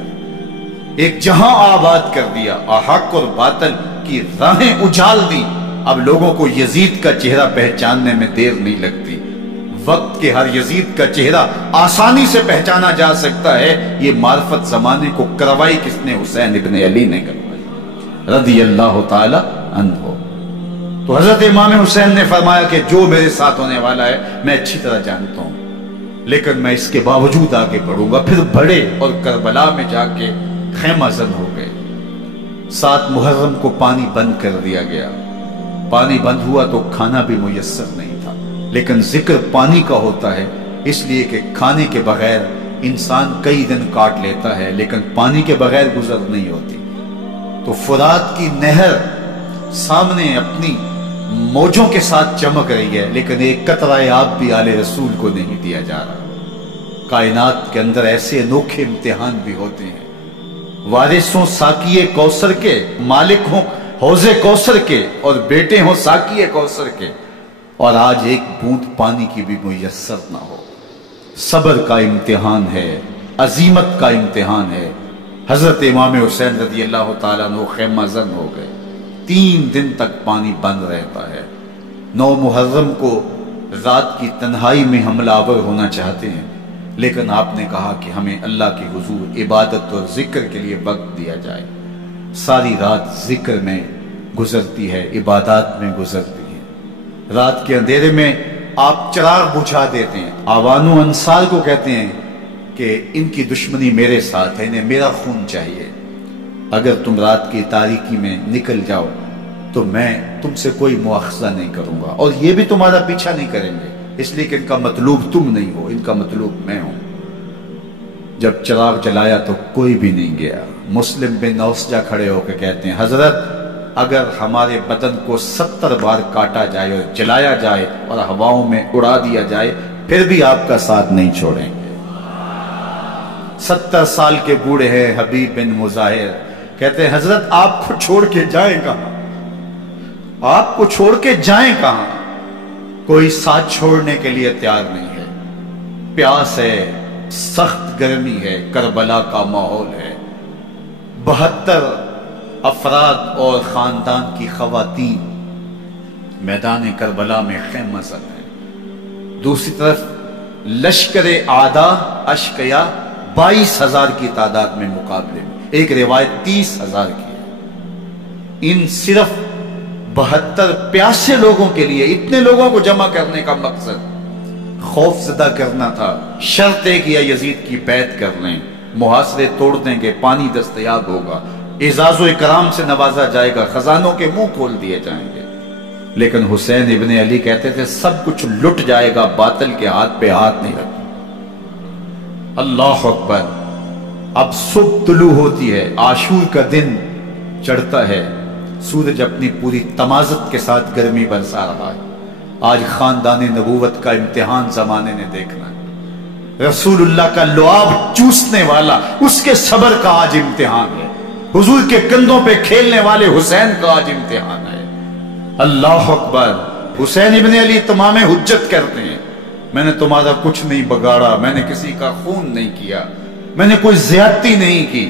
ایک جہاں آباد کر دیا اور حق اور باطل کی راہیں اجال دی۔ اب لوگوں کو یزید کا چہرہ پہچاننے میں دیر نہیں لگتی، وقت کے ہر یزید کا چہرہ آسانی سے پہچانا جا سکتا ہے۔ یہ معرفت زمانے کو کروائی کس نے؟ حسین ابن علی نے کروائی رضی اللہ تعالی عنہ۔ تو حضرت امام حسین نے فرمایا کہ جو میرے ساتھ ہونے والا ہے میں اچھی طرح جانتا ہوں، لیکن میں اس کے باوجود آگے بڑھوں گا۔ پھر بڑھے اور کربلا میں جا کے خیمہ زن ہو گئے۔ 7 محرم کو پانی بند کر دیا گیا۔ پانی بند ہوا تو کھانا بھی میسر نہیں تھا، لیکن ذکر پانی کا ہوتا ہے اس لیے کہ کھانے کے بغیر انسان کئی دن کاٹ لیتا ہے، لیکن پانی کے بغیر گزر نہیں ہوتی۔ تو فرات کی نہر سامنے اپنی موجوں کے ساتھ چمک رہی ہے، لیکن ایک قطرہ آب بھی آل رسول کو نہیں دیا جا رہا۔ کائنات کے اندر ایسے انوکھے امتحان بھی ہوتے ہیں۔ وارثوں ساقی کوثر کے، مالک ہوں حوض کوثر کے، اور بیٹے ہوں ساقی کوثر کے، اور آج ایک بوند پانی کی بھی میسر نہ ہو۔ صبر کا امتحان ہے، عزیمت کا امتحان ہے۔ حضرت امام حسین رضی اللہ تعالیٰ عنہ خیمہ زن ہو گئے۔ 3 دن تک پانی بند رہتا ہے۔ 9 محرم کو رات کی تنہائی میں حملہ آور ہونا چاہتے ہیں، لیکن آپ نے کہا کہ ہمیں اللہ کے حضور عبادت اور ذکر کے لیے وقت دیا جائے۔ ساری رات ذکر میں گزرتی ہے، عبادات میں گزرتی ہے۔ رات کے اندھیرے میں آپ چراغ بجھا دیتے ہیں۔ آوان و انصار کو کہتے ہیں کہ ان کی دشمنی میرے ساتھ ہے، انہیں میرا خون چاہیے، اگر تم رات کی تاریکی میں نکل جاؤ تو میں تم سے کوئی مواخذہ نہیں کروں گا، اور یہ بھی تمہارا پیچھا نہیں کریں گے، اس لیے کہ ان کا مطلوب تم نہیں ہو، ان کا مطلوب میں ہوں۔ جب چراغ جلایا تو کوئی بھی نہیں گیا۔ مسلم بن نوسجہ کھڑے ہو کے کہتے ہیں حضرت اگر ہمارے بدن کو 70 بار کاٹا جائے اور جلایا جائے اور ہواؤں میں اڑا دیا جائے پھر بھی آپ کا ساتھ نہیں چھوڑیں گے۔ 70 سال کے بوڑھے ہیں حبیب بن مظاہر، کہتے ہیں حضرت آپ کو چھوڑ کے جائیں کہاں، آپ کو چھوڑ کے جائیں کہاں، کوئی ساتھ چھوڑنے کے لیے تیار نہیں ہے، پیاس ہے، سخت گرمی ہے، کربلا کا ماحول ہے، 72 افراد اور خاندان کی خواتین میدان کربلا میں خیمہ زن ہیں، دوسری طرف لشکر اعداء اشقیا 22,000 کی تعداد میں مقابلے میں، ایک روایت 30,000 کی ہے۔ ان صرف 72 پیاسے لوگوں کے لیے اتنے لوگوں کو جمع کرنے کا مقصد خوف زدہ کرنا تھا۔ شرط ہے کہ یزید کی بیعت کر لیں، محاصرے توڑ دیں گے، پانی دستیاب ہوگا، اعزاز و اکرام سے نوازا جائے گا، خزانوں کے منہ کھول دیے جائیں گے۔ لیکن حسین ابن علی کہتے تھے سب کچھ لٹ جائے گا، باطل کے ہاتھ پہ ہاتھ نہیں رکھنا۔ اللہ اکبر۔ اب صبح طلوع ہوتی ہے، عاشور کا دن چڑھتا ہے، سورج اپنی پوری تمازت کے ساتھ گرمی برسا رہا ہے۔ آج خاندان نبوت کا امتحان زمانے نے دیکھنا ہے، رسول اللہ کا لعاب چوسنے والا اس کے صبر کا آج امتحان ہے، حضور کے کندھوں پہ کھیلنے والے حسین کا آج امتحان ہے۔ اللہ اکبر۔ حسین ابن علی تمام حجت کرتے ہیں میں نے تمہارا کچھ نہیں بگاڑا، میں نے کسی کا خون نہیں کیا، میں نے کوئی زیادتی نہیں کی،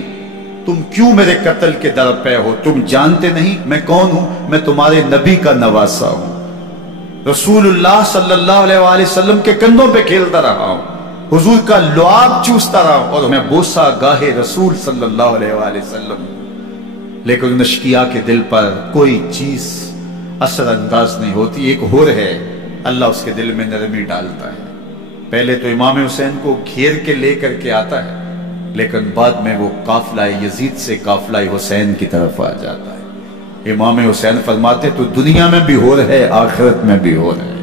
تم کیوں میرے قتل کے در پہ ہو؟ تم جانتے نہیں میں کون ہوں؟ میں تمہارے نبی کا نواسا ہوں، رسول اللہ صلی اللہ علیہ وآلہ وسلم کے کندھوں پہ کھیلتا رہا ہوں، حضور کا لعاب چوستا رہا ہوں، اور میں بوسہ گاہے رسول صلی اللہ علیہ وآلہ وسلم۔ لیکن نشکیہ کے دل پر کوئی چیز اثر انداز نہیں ہوتی، ایک ہور ہے، اللہ اس کے دل میں نرمی ڈالتا ہے۔ پہلے تو امام حسین کو گھیر کے لے کر کے آتا ہے، لیکن بعد میں وہ قافلہ یزید سے قافلہ حسین کی طرف آ جاتا ہے۔ امام حسین فرماتے تو دنیا میں بھی ہور ہے، آخرت میں بھی ہور ہے،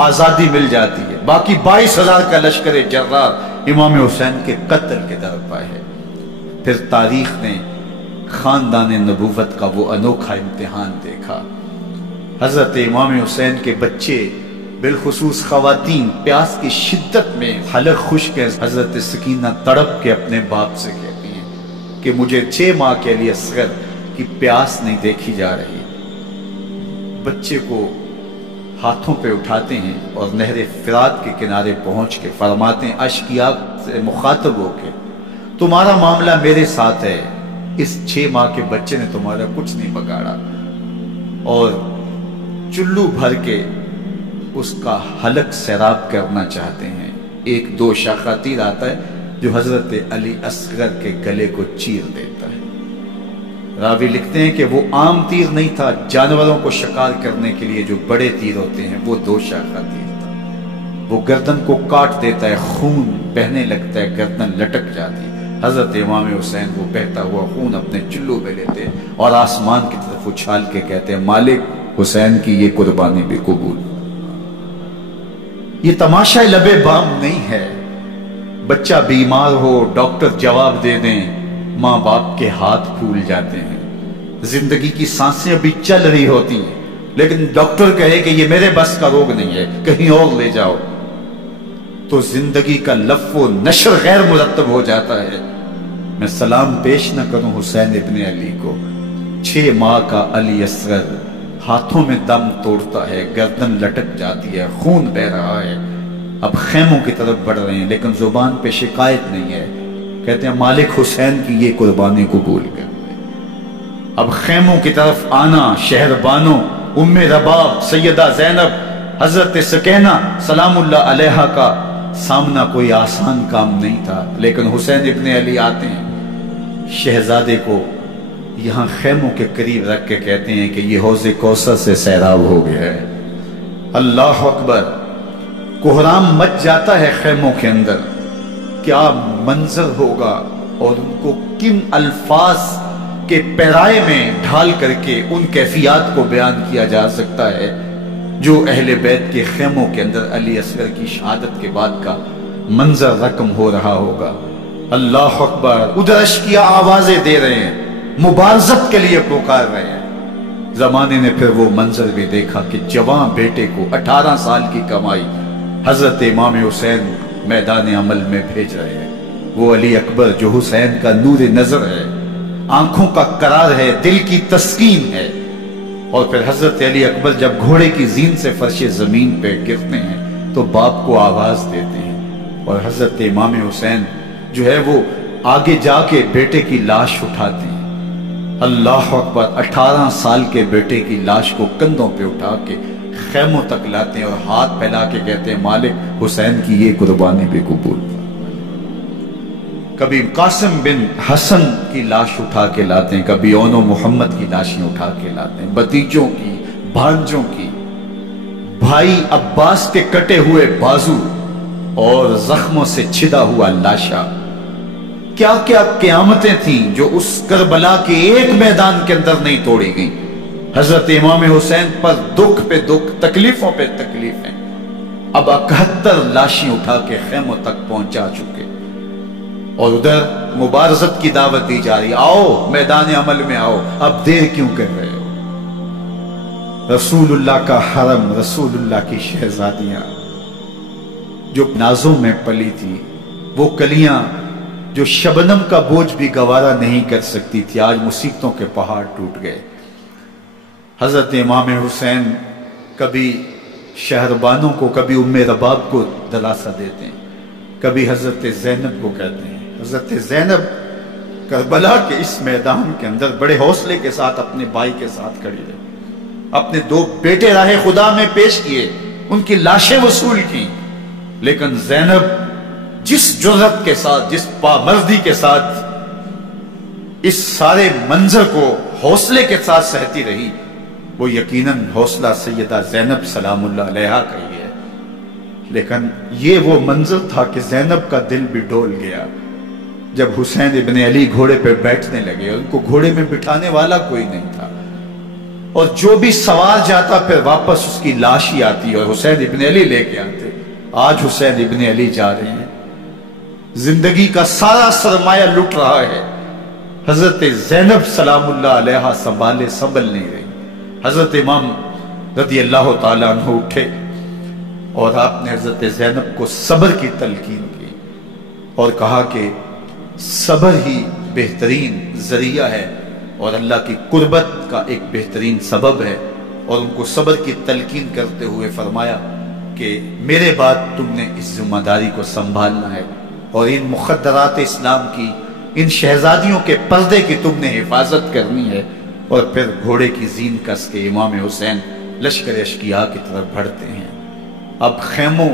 آزادی مل جاتی ہے۔ باقی 22,000 کا لشکر جرار امام حسین کے قتل کے طرف آئے ہے۔ پھر تاریخ نے خاندان نبوت کا وہ انوکھا امتحان دیکھا۔ حضرت امام حسین کے بچے بالخصوص خواتین پیاس کی شدت میں حلق خشک ہے۔ حضرت سکینہ تڑپ کے اپنے باپ سے کہتی ہیں کہ مجھے 6 ماہ کے لیے اصغر کی پیاس نہیں دیکھی جا رہی۔ بچے کو ہاتھوں پہ اٹھاتے ہیں اور نہر فرات کے کنارے پہنچ کے فرماتے ہیں اشقیاء سے مخاطب ہو کے تمہارا معاملہ میرے ساتھ ہے، اس 6 ماہ کے بچے نے تمہارا کچھ نہیں بگاڑا، اور چلو بھر کے اس کا حلق سیراب کرنا چاہتے ہیں۔ ایک 2 شاخہ تیر آتا ہے جو حضرت علی اصغر کے گلے کو چیر دیتا ہے۔ راوی لکھتے ہیں کہ وہ عام تیر نہیں تھا، جانوروں کو شکار کرنے کے لیے جو بڑے تیر ہوتے ہیں وہ 2 شاخہ تیر تھا، وہ گردن کو کاٹ دیتا ہے، خون بہنے لگتا ہے، گردن لٹک جاتی ہے۔ حضرت امام حسین وہ بہتا ہوا خون اپنے چلو پہ لیتے ہیں اور آسمان کی طرف اچھال کے کہتے ہیں مالک حسین کی یہ قربانی بھی قبول۔ یہ تماشا لبے بام نہیں ہے، بچہ بیمار ہو ڈاکٹر جواب دے دیں، ماں باپ کے ہاتھ پھول جاتے ہیں، زندگی کی سانسیں ابھی چل رہی ہوتی ہیں، لیکن ڈاکٹر کہے کہ یہ میرے بس کا روگ نہیں ہے، کہیں اور لے جاؤ، تو زندگی کا لف و نشر غیر مرتب ہو جاتا ہے۔ میں سلام پیش نہ کروں حسین ابن علی کو، 6 ماہ کا علی اصغر ہاتھوں میں دم توڑتا ہے، گردن لٹک جاتی ہے، خون بہ رہا ہے، اب خیموں کی طرف بڑھ رہے ہیں، لیکن زبان پہ شکایت نہیں ہے، کہتے ہیں مالک حسین کی یہ قربانی قبول کر لیں۔ اب خیموں کی طرف آنا، شہربانوں ام رباب سیدہ زینب حضرت سکینہ سلام اللہ علیہا کا سامنا کوئی آسان کام نہیں تھا، لیکن حسین ابن علی آتے ہیں، شہزادے کو یہاں خیموں کے قریب رکھ کے کہتے ہیں کہ یہ حوض کوثر سے سیراب ہو گیا ہے۔ اللہ اکبر! کوہرام مچ جاتا ہے خیموں کے اندر، کیا منظر ہوگا، اور ان کو کن الفاظ کے پیرائے میں ڈھال کر کے ان کیفیات کو بیان کیا جا سکتا ہے جو اہل بیت کے خیموں کے اندر علی اصغر کی شہادت کے بعد کا منظر رقم ہو رہا ہوگا۔ اللہ اکبر! ادھر اشکیا آوازیں دے رہے ہیں، مبارزت کے لیے پکار رہے ہیں۔ زمانے نے پھر وہ منظر بھی دیکھا کہ جوان بیٹے کو 18 سال کی کمائی حضرت امام حسین میدان عمل میں بھیج رہے ہیں۔ وہ علی اکبر جو حسین کا نور نظر ہے، آنکھوں کا قرار ہے، دل کی تسکین ہے۔ اور پھر حضرت علی اکبر جب گھوڑے کی زین سے فرش زمین پہ گرتے ہیں تو باپ کو آواز دیتے ہیں، اور حضرت امام حسین جو ہے وہ آگے جا کے بیٹے کی لاش اٹھاتے ہیں۔ اللہ اکبر! 18 سال کے بیٹے کی لاش کو کندھوں پہ اٹھا کے خیموں تک لاتے ہیں اور ہاتھ پھیلا کے کہتے ہیں مالک حسین کی یہ قربانی بھی قبول۔ کبھی قاسم بن حسن کی لاش اٹھا کے لاتے ہیں، کبھی اون و محمد کی لاشیں اٹھا کے لاتے ہیں، بتیجوں کی، بھانجوں کی، بھائی عباس کے کٹے ہوئے بازو اور زخموں سے چھدا ہوا لاشا۔ کیا کیا قیامتیں تھیں جو اس کربلا کے ایک میدان کے اندر نہیں توڑی گئیں۔ حضرت امام حسین پر دکھ پہ دکھ، تکلیفوں پہ تکلیفیں، اب 71 لاشیں اٹھا کے خیموں تک پہنچا چکے، اور ادھر مبارزت کی دعوت دی جا رہی، آؤ میدان عمل میں آؤ، اب دیر کیوں کر رہے ہو۔ رسول اللہ کا حرم، رسول اللہ کی شہزادیاں جو نازوں میں پلی تھی، وہ کلیاں جو شبنم کا بوجھ بھی گوارا نہیں کر سکتی تھی، آج مصیبتوں کے پہاڑ ٹوٹ گئے۔ حضرت امام حسین کبھی شہربانوں کو، کبھی ام رباب کو دلاسا دیتے ہیں، کبھی حضرت زینب کو کہتے ہیں۔ حضرت زینب کربلا کے اس میدان کے اندر بڑے حوصلے کے ساتھ اپنے بھائی کے ساتھ کھڑی رہی، اپنے 2 بیٹے راہ خدا میں پیش کیے، ان کی لاشیں وصول کی، لیکن زینب جس جرأت کے ساتھ، جس پامردی کے ساتھ اس سارے منظر کو حوصلے کے ساتھ سہتی رہی، وہ یقیناً حوصلہ سیدہ زینب سلام اللہ علیہا کا ہی ہے۔ لیکن یہ وہ منظر تھا کہ زینب کا دل بھی ڈول گیا جب حسین ابن علی گھوڑے پہ بیٹھنے لگے، ان کو گھوڑے میں بٹھانے والا کوئی نہیں تھا، اور جو بھی سوار جاتا پھر واپس اس کی لاش ہی آتی اور حسین ابن علی لے کے آتے۔ آج حسین ابن علی جا رہے ہیں، زندگی کا سارا سرمایہ لٹ رہا ہے، حضرت زینب سلام اللہ علیہا سنبھل نہیں رہی۔ حضرت امام رضی اللہ تعالیٰ عنہ اٹھے اور آپ نے حضرت زینب کو صبر کی تلقین کی اور کہا کہ صبر ہی بہترین ذریعہ ہے اور اللہ کی قربت کا ایک بہترین سبب ہے، اور ان کو صبر کی تلقین کرتے ہوئے فرمایا کہ میرے بعد تم نے اس ذمہ داری کو سنبھالنا ہے، اور ان مخدرات اسلام کی، ان شہزادیوں کے پردے کی تم نے حفاظت کرنی ہے۔ اور پھر گھوڑے کی زین کس کے امام حسین لشکر اشکیا کی طرف بڑھتے ہیں۔ اب خیموں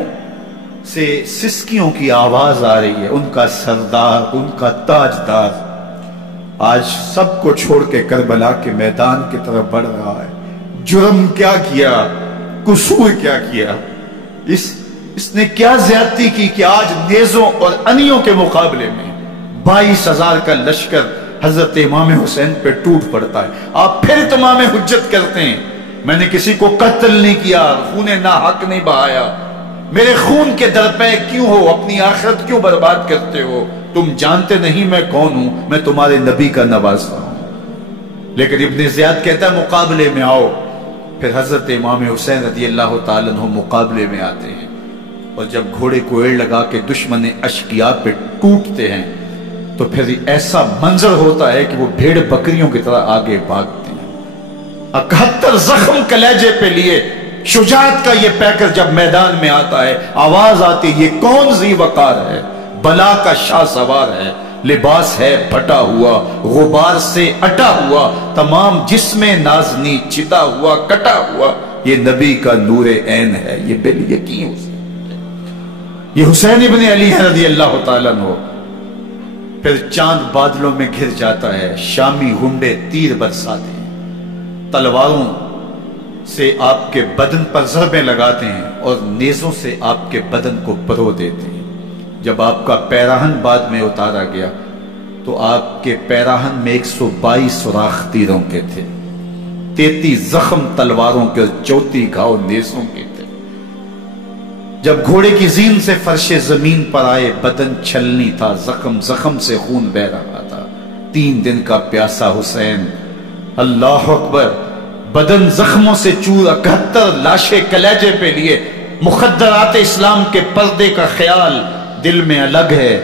سے سسکیوں کی آواز آ رہی ہے، ان کا سردار، ان کا تاجدار آج سب کو چھوڑ کے کربلا کے میدان کی طرف بڑھ رہا ہے۔ جرم کیا کیا، قصور کیا کیا، اس نے کیا زیادتی کی کہ آج نیزوں اور انیوں کے مقابلے میں 22,000 کا لشکر حضرت امام حسین پہ ٹوٹ پڑتا ہے۔ آپ پھر تمام حجت کرتے ہیں میں نے کسی کو قتل نہیں کیا، خون ناحق نہیں بہایا، میرے خون کے درپے کیوں ہو، اپنی آخرت کیوں برباد کرتے ہو، تم جانتے نہیں میں کون ہوں، میں تمہارے نبی کا نواسا ہوں۔ لیکن ابن زیاد کہتا ہے مقابلے میں آؤ۔ پھر حضرت امام حسین رضی اللہ تعالیٰ عنہ مقابلے میں آتے ہیں، اور جب گھوڑے کو ایڑ لگا کے دشمن اشقیاء پہ ٹوٹتے ہیں تو پھر ایسا منظر ہوتا ہے کہ وہ بھیڑ بکریوں کی طرح آگے بھاگتے ہیں۔ 71 زخم کلیجے پہ لیے شجاعت کا یہ پیکر جب میدان میں آتا ہے، آواز آتی ہے یہ کون ذی وقار ہے، بلا کا شاہ سوار ہے، لباس ہے پھٹا ہوا غبار سے اٹا ہوا، تمام جسم نازنی چتا ہوا کٹا ہوا، یہ نبی کا نور عین ہے، یہ بال یقین یہ حسین ابن علی ہے رضی اللہ تعالیٰ عنہ۔ پھر چاند بادلوں میں گھر جاتا ہے، شامی غنڈے تیر برساتے ہیں، تلواروں سے آپ کے بدن پر ضربیں لگاتے ہیں اور نیزوں سے آپ کے بدن کو پرو دیتے ہیں۔ جب آپ کا پیراہن بعد میں اتارا گیا تو آپ کے پیراہن میں 122 سوراخ تیروں کے تھے، 33 زخم تلواروں کے اور 34 گھاؤ نیزوں کے تھے۔ جب گھوڑے کی زین سے فرش زمین پر آئے، بدن چھلنی تھا، زخم زخم سے خون بہ رہا تھا، 3 دن کا پیاسا حسین، اللہ اکبر، بدن زخموں سے چور، 71 لاشیں کلیجے پہ لیے، مخدرات اسلام کے پردے کا خیال دل میں الگ ہے،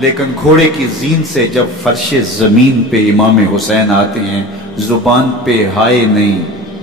لیکن گھوڑے کی زین سے جب فرش زمین پہ امام حسین آتے ہیں، زبان پہ ہائے نہیں،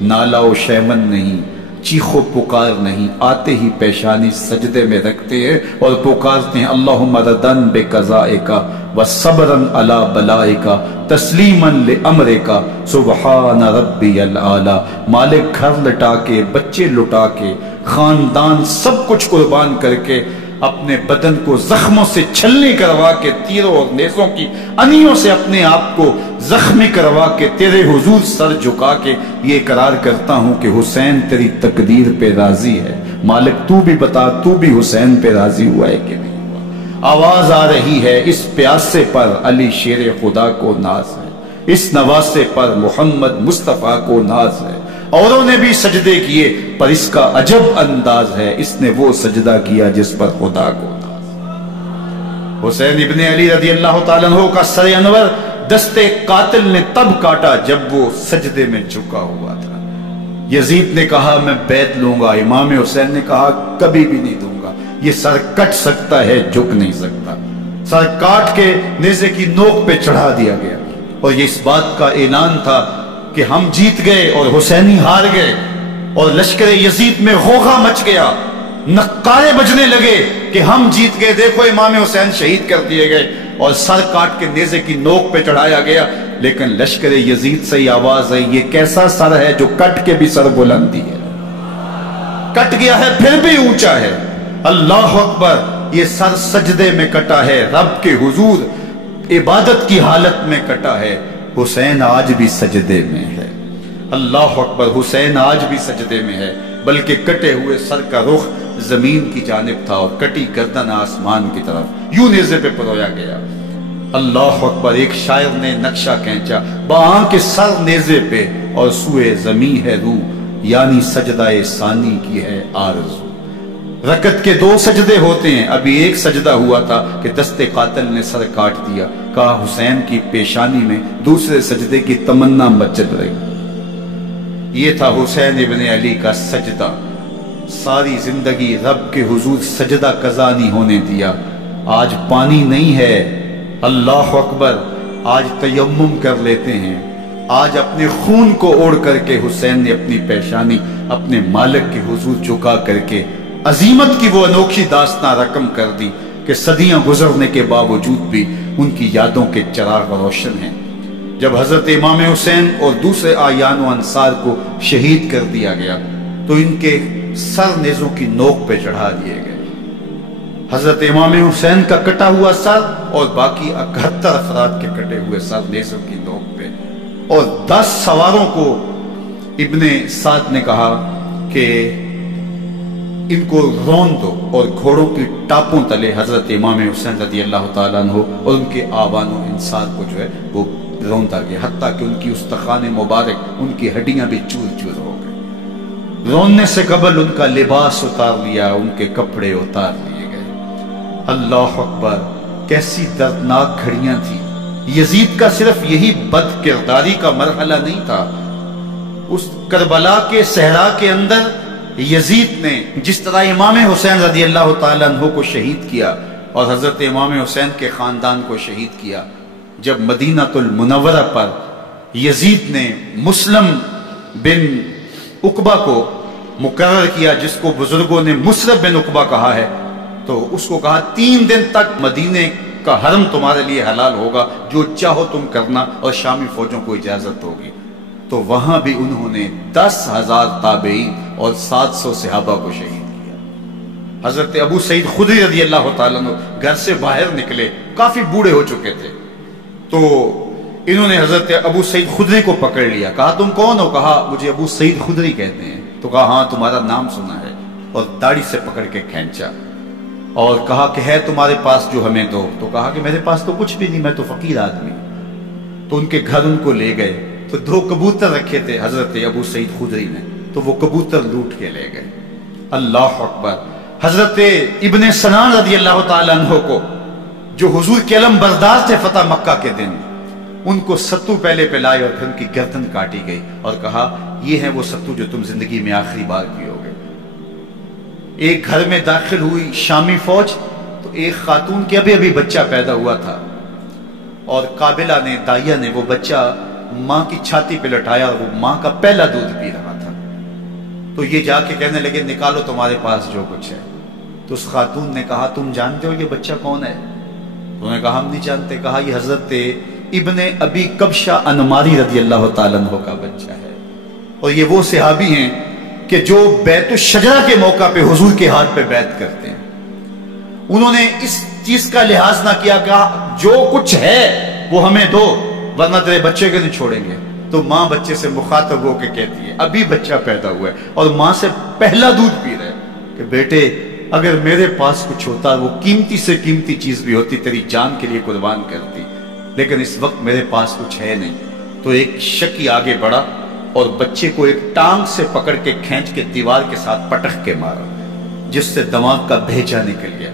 نالا و شیمن نہیں، چیخ و پکار نہیں، آتے ہی پیشانی سجدے میں رکھتے ہیں اور پکارتے ہیں اللہم ردن بے قضائکا و صبرن علی بلائکا تسلیمن لامرکا سبحان ربی العالی۔ مالک گھر لٹا کے، بچے لٹا کے، خاندان سب کچھ قربان کر کے، اپنے بدن کو زخموں سے چھلنی کروا کے، تیروں اور نیزوں کی انیوں سے اپنے آپ کو زخمی کروا کے، تیرے حضور سر جھکا کے یہ اقرار کرتا ہوں کہ حسین تیری تقدیر پہ راضی ہے، مالک تو بھی بتا، تو بھی حسین پہ راضی ہوا ہے کہ نہیں ہوا۔ آواز آ رہی ہے، اس پیاسے پر علی شیر خدا کو ناز ہے، اس نواسے پر محمد مصطفیٰ کو ناز ہے۔ اوروں نے بھی سجدے کیے پر اس کا عجب انداز ہے، اس نے وہ سجدہ کیا جس پر خدا کو ناز۔ حسین ابن علی رضی اللہ تعالیٰ عنہ کا سر انور دستے قاتل نے تب کاٹا جب وہ سجدے میں جھکا ہوا تھا۔ یزید نے کہا میں بیعت لوں گا، امام حسین نے کہا کبھی بھی نہیں دوں گا، یہ سر کٹ سکتا ہے جھک نہیں سکتا۔ سر کاٹ کے نیزے کی نوک پہ چڑھا دیا گیا اور یہ اس بات کا اعلان تھا کہ ہم جیت گئے اور حسینی ہار گئے، اور لشکر یزید میں غوغا مچ گیا، نقارے بجنے لگے کہ ہم جیت گئے، دیکھو امام حسین شہید کر دیے گئے، اور سر کاٹ کے نیزے کی نوک پہ چڑھایا گیا۔ لیکن لشکر یزید سے یہ آواز ہے، یہ کیسا سر ہے جو کٹ کے بھی سر بلندی ہے، کٹ گیا ہے پھر بھی اونچا ہے، اللہ اکبر۔ یہ سر سجدے میں کٹا ہے، رب کے حضور عبادت کی حالت میں کٹا ہے۔ حسین آج بھی سجدے میں ہے، اللہ اکبر، حسین آج بھی سجدے میں ہے، بلکہ کٹے ہوئے سر کا رخ زمین کی جانب تھا اور کٹی گردن آسمان کی طرف، یوں نیزے پہ پرویا گیا، اللہ اکبر۔ ایک شاعر نے نقشہ کھینچا، باں کے سر نیزے پہ اور سوئے زمین ہے روح، یعنی سجدہ ثانی کی ہے آرزو۔ رکعت کے 2 سجدے ہوتے ہیں، ابھی ایک سجدہ ہوا تھا کہ دستے قاتل نے سر کاٹ دیا، کہا حسین کی پیشانی میں دوسرے سجدے کی تمنا مسجد رہی۔ یہ تھا حسین ابن علی کا سجدہ، ساری زندگی رب کے حضور سجدہ قضا نہیں ہونے دیا۔ آج پانی نہیں ہے، اللہ اکبر، آج تیمم کر لیتے ہیں، آج اپنے خون کو اوڑ کر کے حسین نے اپنی پیشانی اپنے مالک کے حضور جھکا کر کے عظیمت کی وہ انوکھی داستان رقم کر دی کہ صدیاں گزرنے کے باوجود بھی ان کی یادوں کے چراغ روشن ہیں۔ جب حضرت امام حسین اور دوسرے آیان و انصار کو شہید کر دیا گیا تو ان کے سر نیزوں کی نوک پہ چڑھا دیے گئے، حضرت امام حسین کا کٹا ہوا سر اور باقی 71 افراد کے کٹے ہوئے سر نیزوں کی نوک پہ، اور 10 سواروں کو ابن سعد نے کہا کہ ان کو رون دو، اور گھوڑوں کی ٹاپوں تلے حضرت امام حسین رضی اللہ تعالیٰ عنہ اور ان کے آبان و انصار کو جو ہے وہ روندا گیا، حتیٰ کہ ان کی استخوان مبارک، ان کی ہڈیاں بھی چور چور ہو گئے۔ روننے سے قبل ان کا لباس اتار لیا، ان کے کپڑے اتار لیے گئے، اللہ اکبر۔ کیسی دردناک گھڑیاں تھیں۔ یزید کا صرف یہی بد کرداری کا مرحلہ نہیں تھا، اس کربلا کے صحرا کے اندر یزید نے جس طرح امام حسین رضی اللہ تعالیٰ عنہ کو شہید کیا اور حضرت امام حسین کے خاندان کو شہید کیا، جب مدینہ المنورہ پر یزید نے مسلم بن عقبہ کو مقرر کیا، جس کو بزرگوں نے مصرف بن عقبہ کہا ہے، تو اس کو کہا 3 دن تک مدینے کا حرم تمہارے لیے حلال ہوگا، جو چاہو تم کرنا، اور شامی فوجوں کو اجازت ہوگی۔ تو وہاں بھی انہوں نے 10,000 تابعین اور 700 صحابہ کو شہید کیا۔ حضرت ابو سعید خدری رضی اللہ تعالیٰ عنہ گھر سے باہر نکلے، کافی بوڑھے ہو چکے تھے، تو انہوں نے حضرت ابو سعید خدری کو پکڑ لیا، کہا تم کون ہو؟ کہا مجھے ابو سعید خدری کہتے ہیں۔ تو کہا ہاں تمہارا نام سنا ہے، اور داڑھی سے پکڑ کے کھینچا اور کہا کہ ہے تمہارے پاس جو ہمیں دو؟ تو کہا کہ میرے پاس تو کچھ بھی نہیں، میں تو فقیر آدمی ہوں۔ تو ان کے گھر ان کو لے گئے، تو 2 کبوتر رکھے تھے حضرت ابو سعید خدری نے، تو وہ کبوتر لوٹ کے لے گئے۔ اللہ اکبر۔ حضرت ابن سنان رضی اللہ تعالیٰ عنہ کو، جو حضور کے علم بردار تھے فتح مکہ کے دن، ان کو ستو پہلے پہ لائے اور پھر ان کی گردن کاٹی گئی، اور کہا یہ ہے وہ ستو جو تم زندگی میں آخری بار پیو گے۔ ایک گھر میں داخل ہوئی شامی فوج، تو ایک خاتون کے ابھی بچہ پیدا ہوا تھا، اور قابلہ نے، دائیہ نے وہ بچہ ماں کی چھاتی پہ لٹایا، اور وہ ماں کا پہلا دودھ پی رہا تھا۔ تو یہ جا کے کہنے لگے نکالو تمہارے پاس جو کچھ ہے۔ تو اس خاتون نے کہا تم جانتے ہو یہ بچہ کون ہے؟ تو انہوں نے کہا ہم نہیں جانتے۔ کہا یہ حضرت ابن ابی کبشہ انماری رضی اللہ تعالیٰ عنہ کا بچہ ہے، اور یہ وہ صحابی ہیں کہ جو بیت الشجرہ کے موقع پہ حضور کے ہاتھ پہ بیعت کرتے ہیں۔ انہوں نے اس چیز کا لحاظ نہ کیا کہ جو کچھ ہے وہ ہمیں دو، ورنہ تیرے بچے کو نہیں چھوڑیں گے۔ تو ماں بچے سے مخاطب ہو کے کہتی ہے، ابھی بچہ پیدا ہوا ہے اور ماں سے پہلا دودھ پی رہے، کہ بیٹے اگر میرے پاس کچھ ہوتا، وہ قیمتی سے قیمتی چیز بھی ہوتی، تیری جان کے لیے قربان کرتی، لیکن اس وقت میرے پاس کچھ ہے نہیں۔ تو ایک شکی آگے بڑھا اور بچے کو ایک ٹانگ سے پکڑ کے کھینچ کے دیوار کے ساتھ پٹخ کے مارا، جس سے دماغ کا بھیجا نکل گیا۔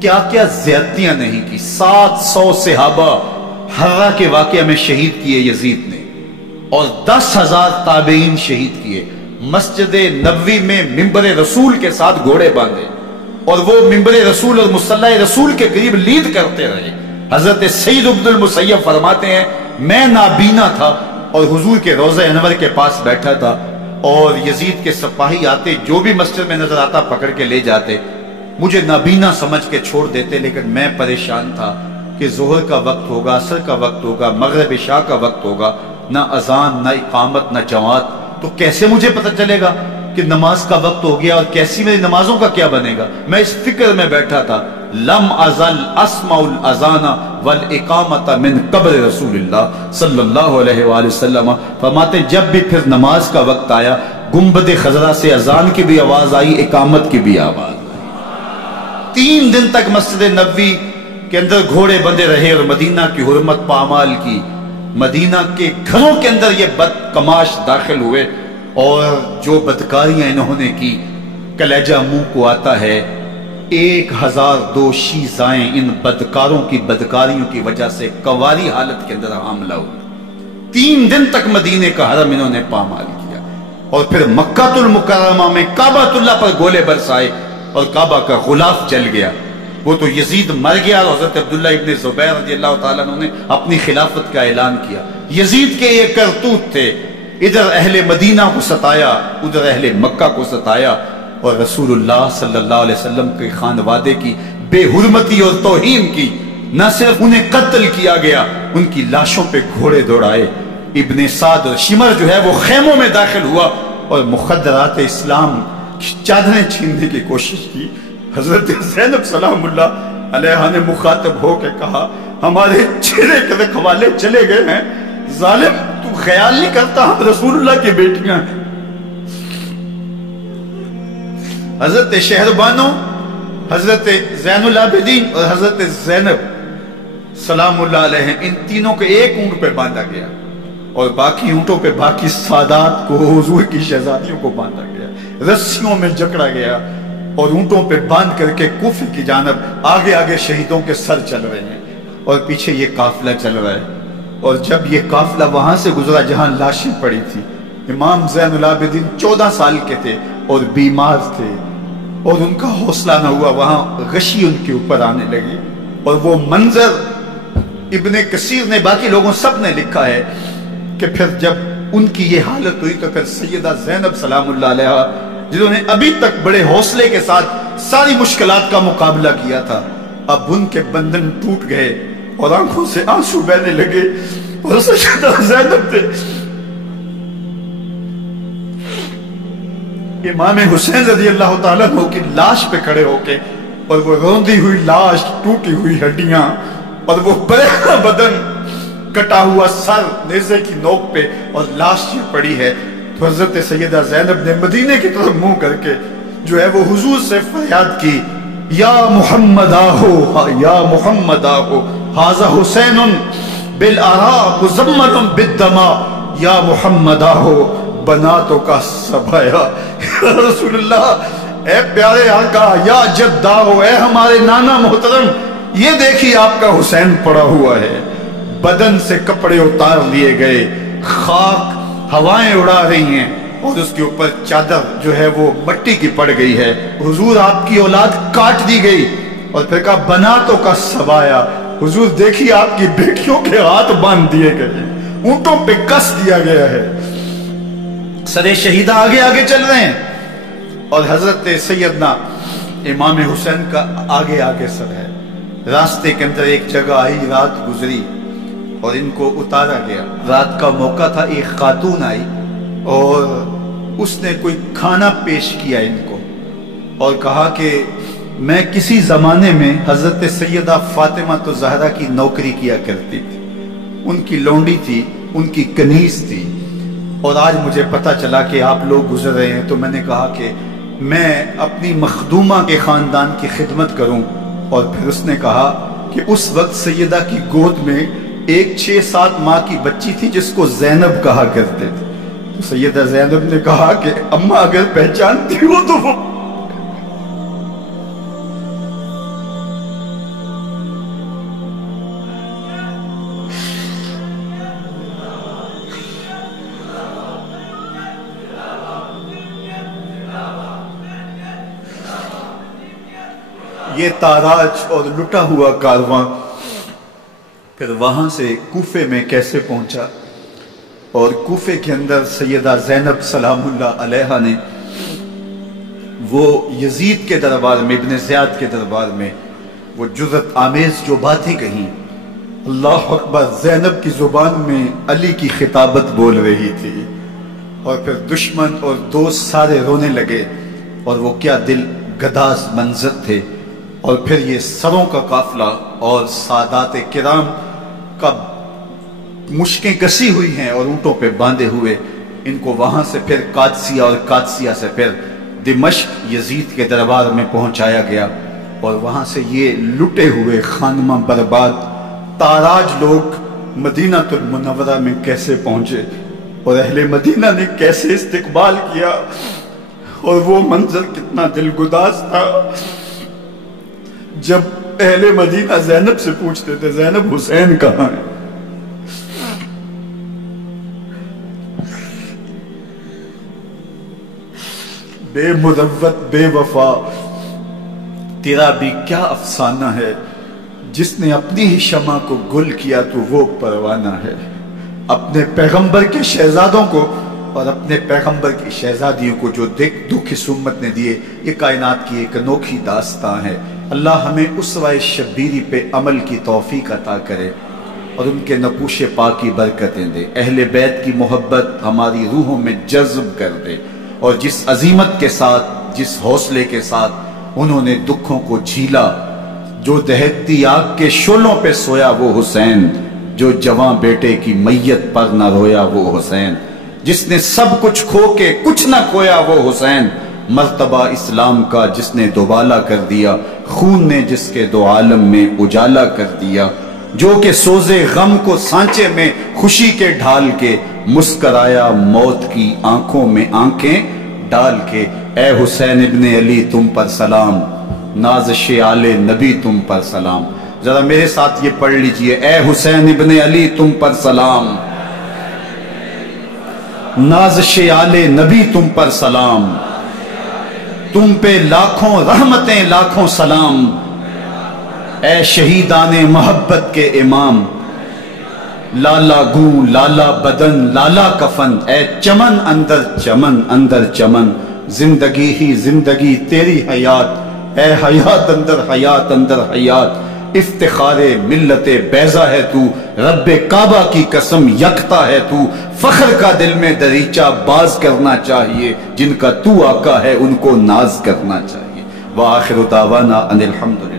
کیا کیا زیادتیاں نہیں کی۔ 700 صحابہ حرہ کے واقعہ میں شہید کیے یزید نے، اور 10,000 تابعین شہید کیے۔ مسجد نبوی میں ممبر رسول کے ساتھ گھوڑے باندھے، اور وہ ممبر رسول اور مصلی رسول کے قریب لید کرتے رہے۔ حضرت سید عبد المسیب فرماتے ہیں میں نابینا تھا اور حضور کے روضہ انور کے پاس بیٹھا تھا، اور یزید کے سپاہی آتے، جو بھی مسجد میں نظر آتا پکڑ کے لے جاتے، مجھے نابینا سمجھ کے چھوڑ دیتے، لیکن میں پریشان تھا کہ ظہر کا وقت ہوگا، عصر کا وقت ہوگا، مغرب عشاء کا وقت ہوگا، نہ اذان نہ اقامت نہ جماعت، تو کیسے مجھے پتہ چلے گا کہ نماز کا وقت ہو گیا، اور کیسی میری نمازوں کا کیا بنے گا؟ میں اس فکر میں بیٹھا تھا۔ لم ازل اسمع الاذان والاقامت من قبر رسول اللہ صلی اللہ علیہ وآلہ وسلم۔ فرماتے جب بھی پھر نماز کا وقت آیا، گنبد خضرا سے اذان کی بھی آواز آئی، اقامت کی بھی آواز آئی۔ 3 دن تک مسجد نبوی کے اندر گھوڑے بندے رہے، اور مدینہ کی حرمت پامال کی۔ مدینہ کے گھروں کے اندر یہ بدکماش داخل ہوئے، اور جو بدکاریاں انہوں نے کی، کلیجہ منہ کو آتا ہے۔ 1002 شیزائیں ان بدکاروں کی بدکاریوں کی وجہ سے کنواری حالت کے اندر حاملہ ہوئی۔ 3 دن تک مدینے کا حرم انہوں نے پامال کیا، اور پھر مکہ المکرمہ میں کعبہ اللہ پر گولے برسائے، اور کعبہ کا غلاف جل گیا۔ وہ تو یزید مر گیا، اور حضرت عبداللہ ابن زبیر رضی اللہ تعالیٰ عنہ نے اپنی خلافت کا اعلان کیا۔ یزید کے یہ کرتوت تھے، ادھر اہل مدینہ کو ستایا، ادھر اہل مکہ کو ستایا، اور رسول اللہ صلی اللہ علیہ وسلم کے خانوادے کی بے حرمتی اور توہین کی۔ نہ صرف انہیں قتل کیا گیا، ان کی لاشوں پہ گھوڑے دوڑائے۔ ابن سعد اور شمر جو ہے وہ خیموں میں داخل ہوا، اور مخدرات اسلام چادریں چھیننے کی کوشش کی۔ حضرت زینب سلام اللہ علیہ نے مخاطب ہو کے کہا ہمارے چہرے کے رکھوالے چلے گئے ہیں، ظالم تو خیال نہیں کرتا ہم رسول اللہ کی بیٹیاں ہیں۔ حضرت شہربانو، حضرت زین العابدین اور حضرت زینب سلام اللہ علیہ، ان تینوں کو ایک اونٹ پہ باندھا گیا، اور باقی اونٹوں پہ باقی سادات کو، حضور کی شہزادیوں کو باندھا گیا، رسیوں میں جکڑا گیا، اور اونٹوں پہ باندھ کر کے کوفے کی جانب آگے آگے شہیدوں کے سر چل رہے ہیں، اور پیچھے یہ قافلہ چل رہا ہے۔ اور جب یہ قافلہ وہاں سے گزرا جہاں لاشیں پڑی تھی، امام زین العابدین 14 سال کے تھے اور بیمار تھے، اور ان کا حوصلہ نہ ہوا، وہاں غشی ان کے اوپر آنے لگی۔ اور وہ منظر ابن کثیر نے، باقی لوگوں سب نے لکھا ہے کہ پھر جب ان کی یہ حالت ہوئی، تو پھر سیدہ زینب سلام اللہ علیہ، جنہوں نے ابھی تک بڑے حوصلے کے ساتھ ساری مشکلات کا مقابلہ کیا تھا، اب ان کے بندن ٹوٹ گئے اور آنکھوں سے آنسو بہنے لگے، اور سیدہ زینب تھے امام حسین رضی اللہ تعالیٰ عنہ کی لاش پہ کھڑے ہو کے، اور وہ روندی ہوئی لاش، ٹوٹی ہوئی ہڈیاں، اور وہ بریکا بدن، کٹا ہوا سر نیزے کی نوک پہ، اور لاش یہ پڑی ہے۔ تو حضرت سیدہ زینب نے مدینے کی طرف منہ کر کے جو ہے وہ حضور سے فریاد کی، یا محمد آہو، یا محمد آہو، ھذا حسین بالآراء مزمل بالدماء، یا محمد آہو بناتوں کا سبایا۔ یا رسول اللہ، اے پیارے آقا، یا جداؤ، اے ہمارے نانا محترم، یہ دیکھیے آپ کا حسین پڑا ہوا ہے، بدن سے کپڑے اتار لیے گئے، خاک ہوائیں اڑا رہی ہیں، اور اس کے اوپر چادر جو ہے وہ مٹی کی پڑ گئی ہے۔ حضور آپ کی اولاد کاٹ دی گئی، اور پھر کہا بناتوں کا سبایا۔ حضور دیکھیے آپ کی بیٹیوں کے ہاتھ باندھ دیے گئے، اونٹوں پہ کس دیا گیا ہے، سرے شہیدہ آگے آگے چل رہے ہیں، اور حضرت سیدنا امام حسین کا آگے آگے سر ہے۔ راستے کے اندر ایک جگہ آئی، رات گزری اور ان کو اتارا گیا۔ رات کا موقع تھا، ایک خاتون آئی اور اس نے کوئی کھانا پیش کیا ان کو، اور کہا کہ میں کسی زمانے میں حضرت سیدہ فاطمہ تو زہرا کی نوکری کیا کرتی تھی، ان کی لونڈی تھی، ان کی کنیز تھی، اور آج مجھے پتا چلا کہ آپ لوگ گزر رہے ہیں، تو میں نے کہا کہ میں اپنی مخدومہ کے خاندان کی خدمت کروں۔ اور پھر اس نے کہا کہ اس وقت سیدہ کی گود میں ایک 6-7 ماہ کی بچی تھی جس کو زینب کہا کرتے تھے۔ تو سیدہ زینب نے کہا کہ اماں اگر پہچانتی ہو تو وہ یہ تاراج اور لٹا ہوا کارواں پھر وہاں سے کوفے میں کیسے پہنچا، اور کوفے کے اندر سیدہ زینب سلام اللہ علیہا نے وہ یزید کے دربار میں، ابن زیاد کے دربار میں وہ جرأت آمیز جو باتیں کہیں، اللہ اکبر، زینب کی زبان میں علی کی خطابت بول رہی تھی، اور پھر دشمن اور دوست سارے رونے لگے، اور وہ کیا دل گداز منظر تھے۔ اور پھر یہ سروں کا قافلہ اور سادات کرام کا مشکیں کسی ہوئی ہیں اور اونٹوں پہ باندھے ہوئے، ان کو وہاں سے پھر قادسیہ، اور قادسیہ سے پھر دمشق یزید کے دربار میں پہنچایا گیا، اور وہاں سے یہ لٹے ہوئے خانمہ برباد تاراج لوگ مدینہ المنورہ میں کیسے پہنچے، اور اہل مدینہ نے کیسے استقبال کیا، اور وہ منظر کتنا دلگداز تھا جب اہل مدینہ زینب سے پوچھتے تھے زینب حسین کہاں ہے؟ بے مروت بے وفا، تیرا بھی کیا افسانہ ہے، جس نے اپنی ہی شمع کو گل کیا تو وہ پروانہ ہے۔ اپنے پیغمبر کے شہزادوں کو اور اپنے پیغمبر کی شہزادیوں کو جو دکھ اس امت نے دیے، یہ کائنات کی ایک انوکھی داستان ہے۔ اللہ ہمیں اسوہ شبیری پہ عمل کی توفیق عطا کرے اور ان کے نقوش پاک کی برکتیں دے، اہل بیت کی محبت ہماری روحوں میں جذب کر دے، اور جس عظیمت کے ساتھ، جس حوصلے کے ساتھ انہوں نے دکھوں کو جھیلا، جو دہکتی آگ کے شعلوں پہ سویا وہ حسین، جو جوان بیٹے کی میت پر نہ رویا وہ حسین، جس نے سب کچھ کھو کے کچھ نہ کھویا وہ حسین، مرتبہ اسلام کا جس نے دوبالا کر دیا، خون نے جس کے دو عالم میں اجالا کر دیا، جو کہ سوزے غم کو سانچے میں خوشی کے ڈھال کے مسکرایا موت کی آنکھوں میں آنکھیں ڈال کے۔ اے حسین ابن علی تم پر سلام، نازش آل نبی تم پر سلام۔ ذرا میرے ساتھ یہ پڑھ لیجئے، اے حسین ابن علی تم پر سلام، نازش آل نبی تم پر سلام، تم پہ لاکھوں رحمتیں لاکھوں سلام، اے شہیدان محبت کے امام، لالا گو لالا بدن لالا کفن، اے چمن اندر چمن اندر چمن، زندگی ہی زندگی تیری حیات اے حیات اندر حیات اندر حیات، افتخار ملت بیضا ہے تو، رب کعبہ کی قسم یکتا ہے تو، فخر کا دل میں دریچہ باز کرنا چاہیے، جن کا تو آقا ہے ان کو ناز کرنا چاہیے۔ وآخر دعوانا ان الحمدللہ۔